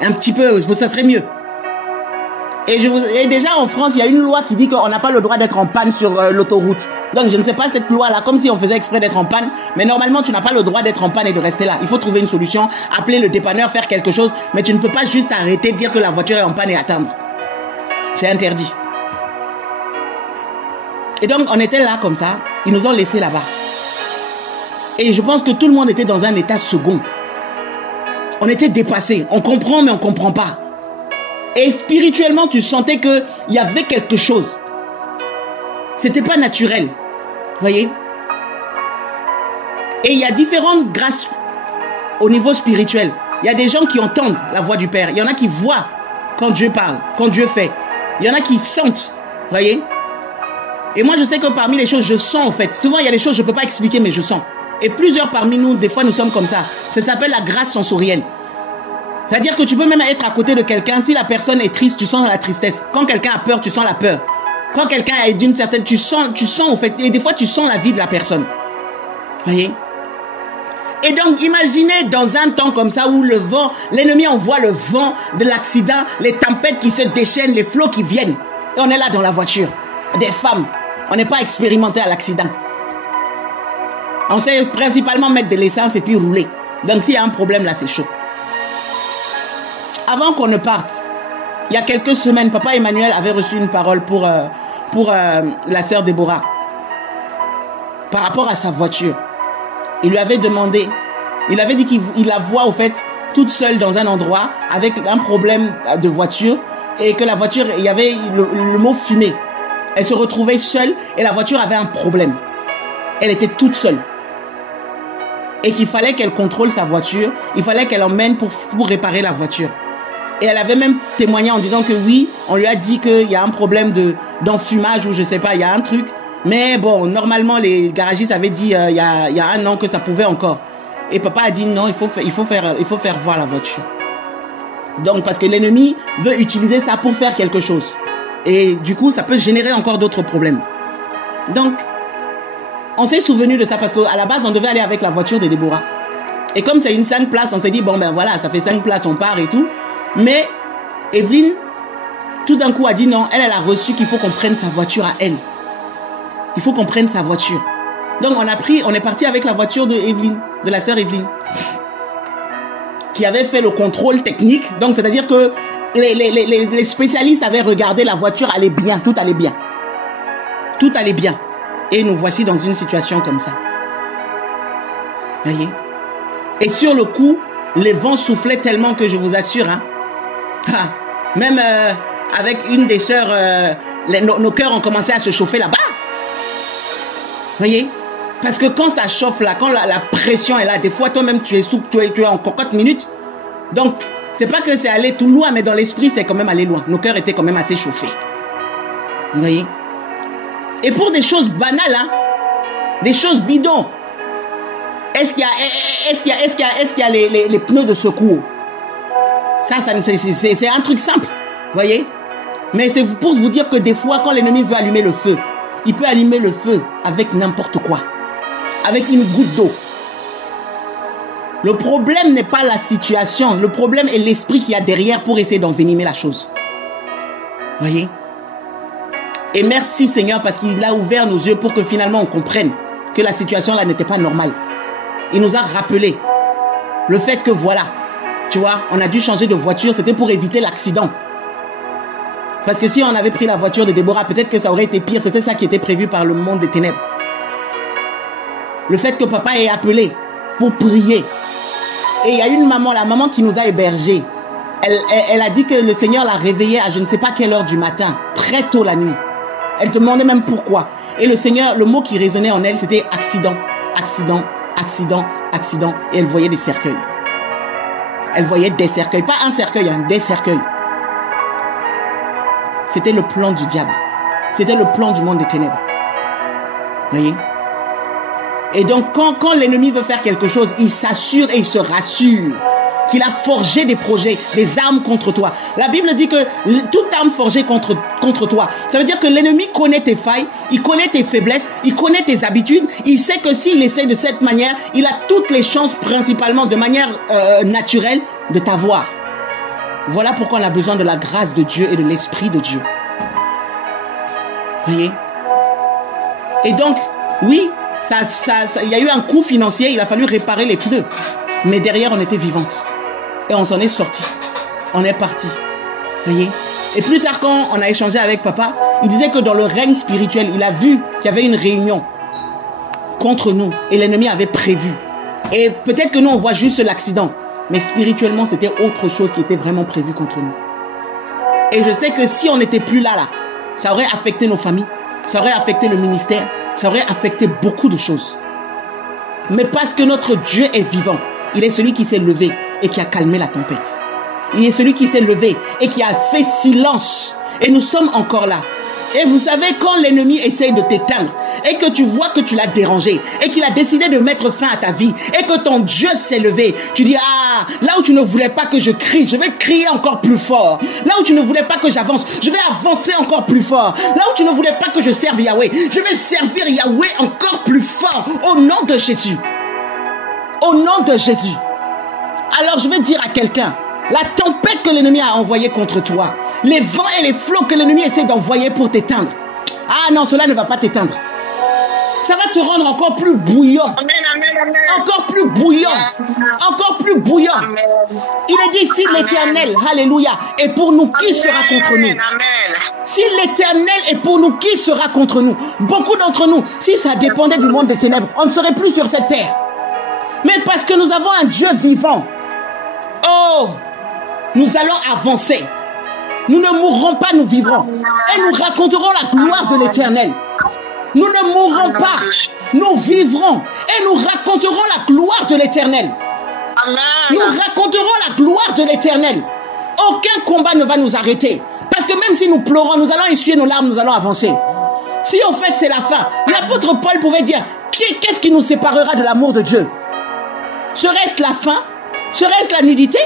Un petit peu, ça serait mieux. Et déjà en France, il y a une loi qui dit qu'on n'a pas le droit d'être en panne sur l'autoroute. Donc je ne sais pas cette loi-là, comme si on faisait exprès d'être en panne. Mais normalement, tu n'as pas le droit d'être en panne et de rester là. Il faut trouver une solution, appeler le dépanneur, faire quelque chose. Mais tu ne peux pas juste arrêter, dire que la voiture est en panne et attendre. C'est interdit. Et donc, on était là comme ça. Ils nous ont laissés là-bas. Et je pense que tout le monde était dans un état second. On était dépassés. On comprend, mais on ne comprend pas. Et spirituellement, tu sentais qu'il y avait quelque chose. C'était pas naturel. Vous voyez? Et il y a différentes grâces au niveau spirituel. Il y a des gens qui entendent la voix du Père. Il y en a qui voient quand Dieu parle, quand Dieu fait. Il y en a qui sentent. Vous voyez? Et moi, je sais que parmi les choses, je sens en fait. Souvent, il y a des choses que je ne peux pas expliquer, mais je sens. Et plusieurs parmi nous, des fois, nous sommes comme ça. Ça s'appelle la grâce sensorielle. C'est-à-dire que tu peux même être à côté de quelqu'un. Si la personne est triste, tu sens la tristesse. Quand quelqu'un a peur, tu sens la peur. Quand quelqu'un est d'une certaine... Tu sens en fait. Et des fois, tu sens la vie de la personne. Voyez? Et donc, imaginez dans un temps comme ça où le vent, l'ennemi envoie le vent de l'accident, les tempêtes qui se déchaînent, les flots qui viennent. Et on est là dans la voiture. Des femmes. On n'est pas expérimenté à l'accident. On sait principalement mettre de l'essence et puis rouler. Donc, s'il y a un problème là, c'est chaud. Avant qu'on ne parte, il y a quelques semaines, Papa Emmanuel avait reçu une parole pour la sœur Déborah. Par rapport à sa voiture. Il lui avait demandé, il avait dit qu'il la voit au fait toute seule dans un endroit avec un problème de voiture et que la voiture, il y avait le mot fumée. Elle se retrouvait seule et la voiture avait un problème. Elle était toute seule. Et qu'il fallait qu'elle contrôle sa voiture, il fallait qu'elle emmène pour réparer la voiture. Et elle avait même témoigné en disant que oui, on lui a dit qu'il y a un problème d'enfumage ou je sais pas, il y a un truc. Mais bon, normalement, les garagistes avaient dit il y a un an que ça pouvait encore. Et papa a dit non, il faut faire voir la voiture. Donc, parce que l'ennemi veut utiliser ça pour faire quelque chose. Et du coup, ça peut générer encore d'autres problèmes. Donc, on s'est souvenu de ça parce qu'à la base, on devait aller avec la voiture de Déborah. Et comme c'est une 5 places, on s'est dit, bon ben voilà, ça fait 5 places, on part et tout. Mais Evelyne, tout d'un coup, a dit non, elle a reçu qu'il faut qu'on prenne sa voiture à elle. Il faut qu'on prenne sa voiture. Donc on est parti avec la voiture de Evelyne, de la sœur Evelyne, qui avait fait le contrôle technique. Donc c'est-à-dire que les spécialistes avaient regardé la voiture, allait bien, tout allait bien. Tout allait bien. Et nous voici dans une situation comme ça. Voyez? Et sur le coup, les vents soufflaient tellement que je vous assure, hein, même avec une des sœurs, nos cœurs ont commencé à se chauffer là-bas. Voyez? Parce que quand ça chauffe là, quand la pression est là, des fois toi-même tu es en cocotte minute. Donc, c'est pas que c'est allé tout loin, mais dans l'esprit, c'est quand même allé loin. Nos cœurs étaient quand même assez chauffés. Vous voyez? Et pour des choses banales, hein, des choses bidons, est-ce qu'il y a les pneus de secours? Ça c'est un truc simple, voyez? Mais c'est pour vous dire que des fois, quand l'ennemi veut allumer le feu, il peut allumer le feu avec n'importe quoi, avec une goutte d'eau. Le problème n'est pas la situation, le problème est l'esprit qu'il y a derrière pour essayer d'envenimer la chose. Voyez? Et merci Seigneur parce qu'il a ouvert nos yeux pour que finalement on comprenne que la situation là n'était pas normale. Il nous a rappelé le fait que voilà, tu vois, on a dû changer de voiture, c'était pour éviter l'accident. Parce que si on avait pris la voiture de Déborah, peut-être que ça aurait été pire, c'était ça qui était prévu par le monde des ténèbres. Le fait que papa ait appelé pour prier. Et il y a une maman, la maman qui nous a hébergés. Elle a dit que le Seigneur l'a réveillée à je ne sais pas quelle heure du matin, très tôt la nuit. Elle demandait même pourquoi. Et le Seigneur, le mot qui résonnait en elle, c'était accident, accident, accident, accident. Et elle voyait des cercueils. Elle voyait des cercueils. Pas un cercueil, hein, des cercueils. C'était le plan du diable. C'était le plan du monde des ténèbres. Voyez? Et donc, quand l'ennemi veut faire quelque chose, il s'assure et il se rassure qu'il a forgé des projets, des armes contre toi. La Bible dit que toute arme forgée contre toi, ça veut dire que l'ennemi connaît tes failles, il connaît tes faiblesses, il connaît tes habitudes, il sait que s'il essaie de cette manière, il a toutes les chances, principalement de manière naturelle, de t'avoir. Voilà pourquoi on a besoin de la grâce de Dieu et de l'Esprit de Dieu. Voyez? Et donc, oui, il y a eu un coût financier, il a fallu réparer les pneus. Mais derrière, on était vivante. Et on s'en est sorti. On est parti. Voyez? Et plus tard, quand on a échangé avec papa, il disait que dans le règne spirituel, il a vu qu'il y avait une réunion contre nous. Et l'ennemi avait prévu. Et peut-être que nous, on voit juste l'accident. Mais spirituellement, c'était autre chose qui était vraiment prévu contre nous. Et je sais que si on n'était plus là, ça aurait affecté nos familles. Ça aurait affecté le ministère. Ça aurait affecté beaucoup de choses. Mais parce que notre Dieu est vivant, il est celui qui s'est levé et qui a calmé la tempête. Il est celui qui s'est levé et qui a fait silence. Et nous sommes encore là. Et vous savez, quand l'ennemi essaye de t'éteindre et que tu vois que tu l'as dérangé et qu'il a décidé de mettre fin à ta vie et que ton Dieu s'est levé, tu dis, ah, là où tu ne voulais pas que je crie, je vais crier encore plus fort. Là où tu ne voulais pas que j'avance, je vais avancer encore plus fort. Là où tu ne voulais pas que je serve Yahweh, je vais servir Yahweh encore plus fort au nom de Jésus. Au nom de Jésus. Alors je vais dire à quelqu'un, la tempête que l'ennemi a envoyée contre toi, les vents et les flots que l'ennemi essaie d'envoyer pour t'éteindre. Ah non, cela ne va pas t'éteindre. Ça va te rendre encore plus bouillant. Amen, amen, amen. Encore plus bouillant. Encore plus bouillant. Amen. Il est dit, si l'Éternel, alléluia, est pour nous, qui sera contre nous? Amen. Si l'Éternel est pour nous, qui sera contre nous? Beaucoup d'entre nous, si ça dépendait du monde des ténèbres, on ne serait plus sur cette terre. Mais parce que nous avons un Dieu vivant, oh, nous allons avancer. Nous ne mourrons pas, nous vivrons. Et nous raconterons la gloire de l'Éternel. Nous ne mourrons pas, nous vivrons. Et nous raconterons la gloire de l'Éternel. Nous raconterons la gloire de l'Éternel. Aucun combat ne va nous arrêter. Parce que même si nous pleurons, nous allons essuyer nos larmes, nous allons avancer. Si en fait c'est la fin, l'apôtre Paul pouvait dire, qu'est-ce qui nous séparera de l'amour de Dieu? Serait-ce la faim? Serait-ce la nudité?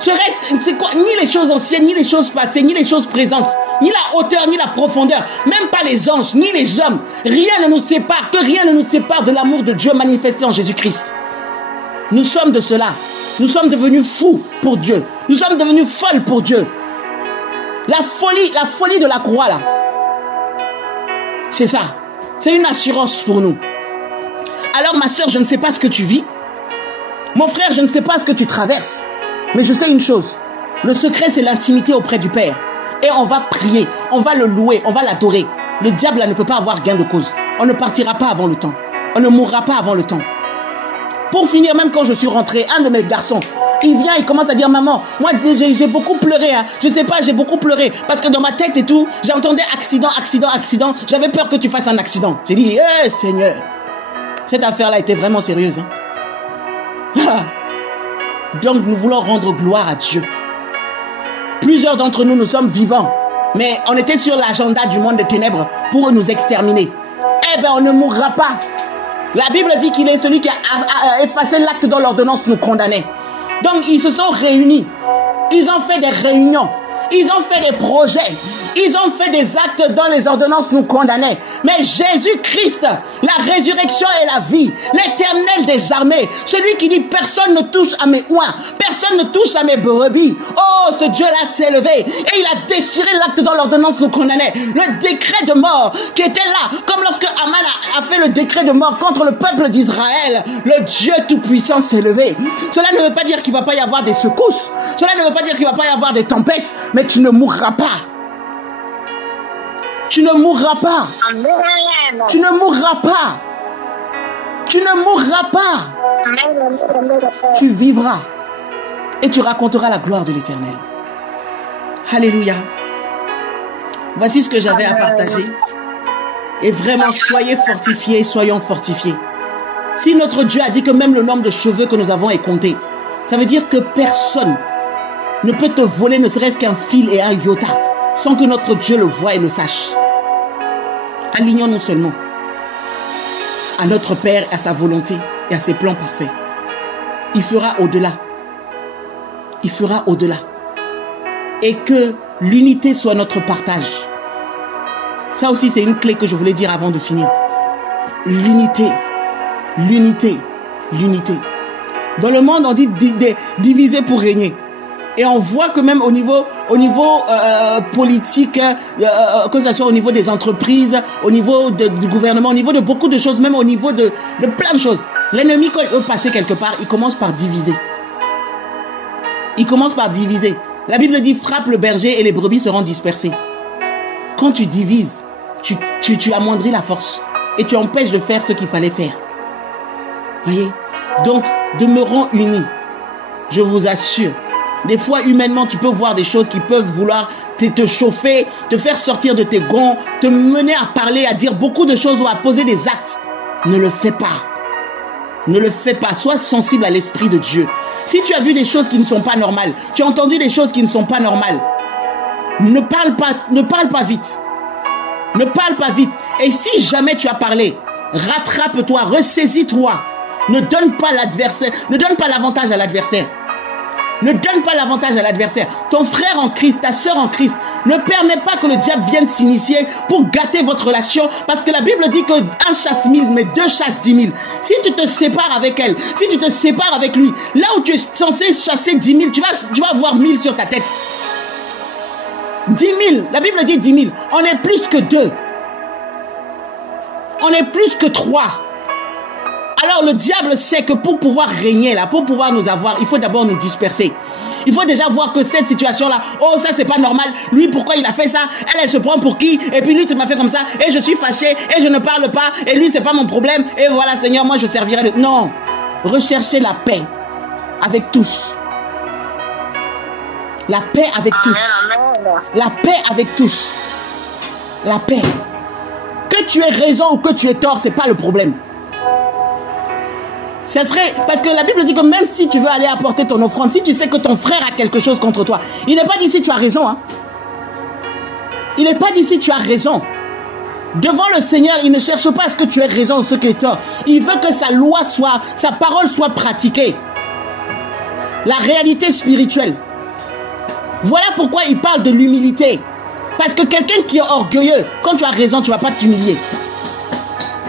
Serait-ce, c'est quoi? Ni les choses anciennes, ni les choses passées, ni les choses présentes, ni la hauteur, ni la profondeur, même pas les anges, ni les hommes. Rien ne nous sépare, que rien ne nous sépare de l'amour de Dieu manifesté en Jésus-Christ. Nous sommes de cela. Nous sommes devenus fous pour Dieu. Nous sommes devenus folles pour Dieu. La folie de la croix là. C'est ça. C'est une assurance pour nous. Alors ma soeur, je ne sais pas ce que tu vis. Mon frère, je ne sais pas ce que tu traverses. Mais je sais une chose. Le secret, c'est l'intimité auprès du Père. Et on va prier, on va le louer, on va l'adorer. Le diable là, ne peut pas avoir gain de cause. On ne partira pas avant le temps. On ne mourra pas avant le temps. Pour finir, même quand je suis rentré, un de mes garçons, il vient, il commence à dire, maman, moi j'ai beaucoup pleuré, hein. Je sais pas, j'ai beaucoup pleuré. Parce que dans ma tête et tout, j'entendais accident. J'avais peur que tu fasses un accident. J'ai dit, Seigneur, cette affaire-là était vraiment sérieuse. Hein. Donc nous voulons rendre gloire à Dieu. Plusieurs d'entre nous, nous sommes vivants. Mais on était sur l'agenda du monde des ténèbres pour nous exterminer. Eh bien, on ne mourra pas. La Bible dit qu'il est celui qui a effacé l'acte dont l'ordonnance nous condamnait. Donc ils se sont réunis. Ils ont fait des réunions. Ils ont fait des projets. Ils ont fait des actes dont les ordonnances nous condamnaient. Mais Jésus-Christ, la résurrection et la vie, l'Éternel des armées, celui qui dit personne ne touche à mes oins, personne ne touche à mes brebis. Oh, ce Dieu-là s'est levé et il a déchiré l'acte dont l'ordonnance nous condamnait. Le décret de mort qui était là, comme lorsque Aman a fait le décret de mort contre le peuple d'Israël, le Dieu tout-puissant s'est levé. Cela ne veut pas dire qu'il ne va pas y avoir des secousses. Cela ne veut pas dire qu'il ne va pas y avoir des tempêtes, mais tu ne mourras pas. Tu ne mourras pas. Amen. Tu ne mourras pas. Tu ne mourras pas. Amen. Tu vivras et tu raconteras la gloire de l'Éternel. Alléluia. Voici ce que j'avais à partager. Et vraiment, soyez fortifiés, soyons fortifiés. Si notre Dieu a dit que même le nombre de cheveux que nous avons est compté, ça veut dire que personne ne peut te voler ne serait-ce qu'un fil et un iota sans que notre Dieu le voie et le sache. Alignons-nous seulement à notre Père, à sa volonté et à ses plans parfaits. Il fera au-delà. Il fera au-delà. Et que l'unité soit notre partage. Ça aussi, c'est une clé que je voulais dire avant de finir. L'unité. L'unité. L'unité. Dans le monde, on dit diviser pour régner. Et on voit que même au niveau politique, que ce soit au niveau des entreprises, au niveau du gouvernement, au niveau de beaucoup de choses, même au niveau de plein de choses. L'ennemi, quand il veut passer quelque part, il commence par diviser. Il commence par diviser. La Bible dit, frappe le berger et les brebis seront dispersées. Quand tu divises, tu amoindris la force et tu empêches de faire ce qu'il fallait faire. Voyez? Donc, demeurons unis. Je vous assure. Des fois, humainement, tu peux voir des choses qui peuvent vouloir te chauffer, te faire sortir de tes gonds, te mener à parler, à dire beaucoup de choses ou à poser des actes. Ne le fais pas. Ne le fais pas. Sois sensible à l'Esprit de Dieu. Si tu as vu des choses qui ne sont pas normales, tu as entendu des choses qui ne sont pas normales, ne parle pas vite. Ne parle pas vite. Et si jamais tu as parlé, rattrape-toi, ressaisis-toi. Ne donne pas l'adversaire, ne donne pas l'avantage à l'adversaire. Ne donne pas l'avantage à l'adversaire. Ton frère en Christ, ta soeur en Christ, ne permet pas que le diable vienne s'initier pour gâter votre relation. Parce que la Bible dit que un chasse 1000, mais 2 chassent 10 000. Si tu te sépares avec elle, si tu te sépares avec lui, là où tu es censé chasser 10 000, tu vas avoir 1000 sur ta tête. 10 000, la Bible dit 10 000. On est plus que 2. On est plus que 3. Alors le diable sait que pour pouvoir régner là, pour pouvoir nous avoir, il faut d'abord nous disperser. Il faut déjà voir que cette situation-là, oh ça c'est pas normal, lui pourquoi il a fait ça, elle se prend pour qui, et puis lui tu m'as fait comme ça, et je suis fâché, et je ne parle pas, et lui c'est pas mon problème, et voilà Seigneur, moi je servirai de... Non, recherchez la paix avec tous. La paix avec tous. La paix avec tous. La paix. Que tu aies raison ou que tu aies tort, c'est pas le problème. Ça serait, parce que la Bible dit que même si tu veux aller apporter ton offrande, si tu sais que ton frère a quelque chose contre toi, il n'est pas dit si tu as raison. Hein. Il n'est pas dit si tu as raison. Devant le Seigneur, il ne cherche pas à ce que tu aies raison ou ce qui est tort. Il veut que sa loi soit, sa parole soit pratiquée. La réalité spirituelle. Voilà pourquoi il parle de l'humilité. Parce que quelqu'un qui est orgueilleux, quand tu as raison, tu ne vas pas t'humilier.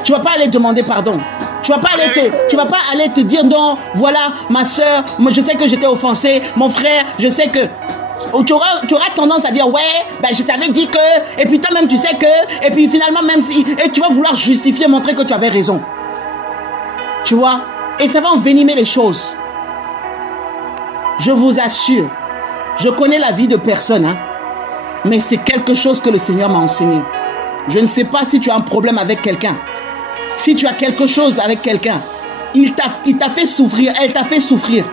Tu ne vas pas aller demander pardon. Tu vas pas aller te dire non, voilà, ma soeur, je sais que j'étais offensé, mon frère, je sais que... Tu auras tendance à dire, ouais, ben je t'avais dit que, et puis toi-même tu sais que, et puis finalement même si... Et tu vas vouloir justifier, montrer que tu avais raison. Tu vois? Et ça va envenimer les choses. Je vous assure, je connais la vie de personne, hein, mais c'est quelque chose que le Seigneur m'a enseigné. Je ne sais pas si tu as un problème avec quelqu'un. Si tu as quelque chose avec quelqu'un, il t'a fait souffrir, elle t'a fait souffrir.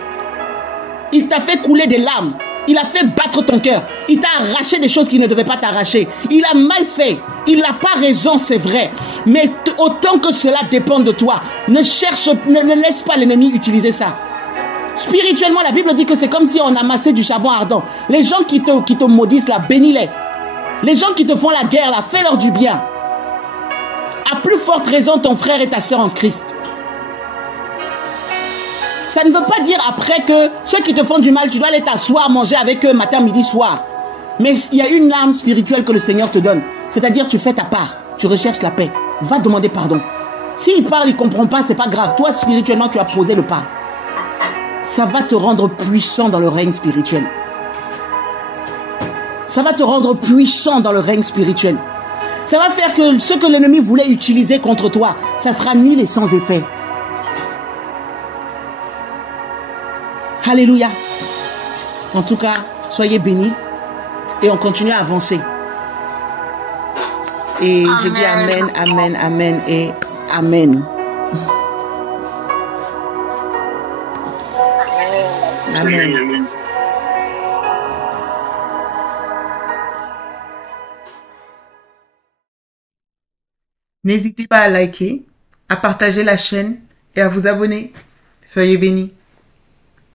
Il t'a fait couler des larmes. Il a fait battre ton cœur. Il t'a arraché des choses qu'il ne devait pas t'arracher. Il a mal fait. Il n'a pas raison, c'est vrai. Mais autant que cela dépend de toi, ne laisse pas l'ennemi utiliser ça. Spirituellement, la Bible dit que c'est comme si on amassait du charbon ardent. Les gens qui te maudissent là, bénis-les. Les gens qui te font la guerre là, fais-leur du bien. À plus forte raison, ton frère et ta soeur en Christ. Ça ne veut pas dire après que ceux qui te font du mal, tu dois aller t'asseoir, manger avec eux matin, midi, soir. Mais il y a une arme spirituelle que le Seigneur te donne. C'est-à-dire, tu fais ta part. Tu recherches la paix. Va demander pardon. S'il parle, il ne comprend pas, c'est pas grave. Toi, spirituellement, tu as posé le pas. Ça va te rendre puissant dans le règne spirituel. Ça va te rendre puissant dans le règne spirituel. Ça va faire que ce que l'ennemi voulait utiliser contre toi, ça sera nul et sans effet. Alléluia. En tout cas, soyez bénis et on continue à avancer. Et amen. Je dis amen, amen, amen et amen. Amen. N'hésitez pas à liker, à partager la chaîne et à vous abonner. Soyez bénis.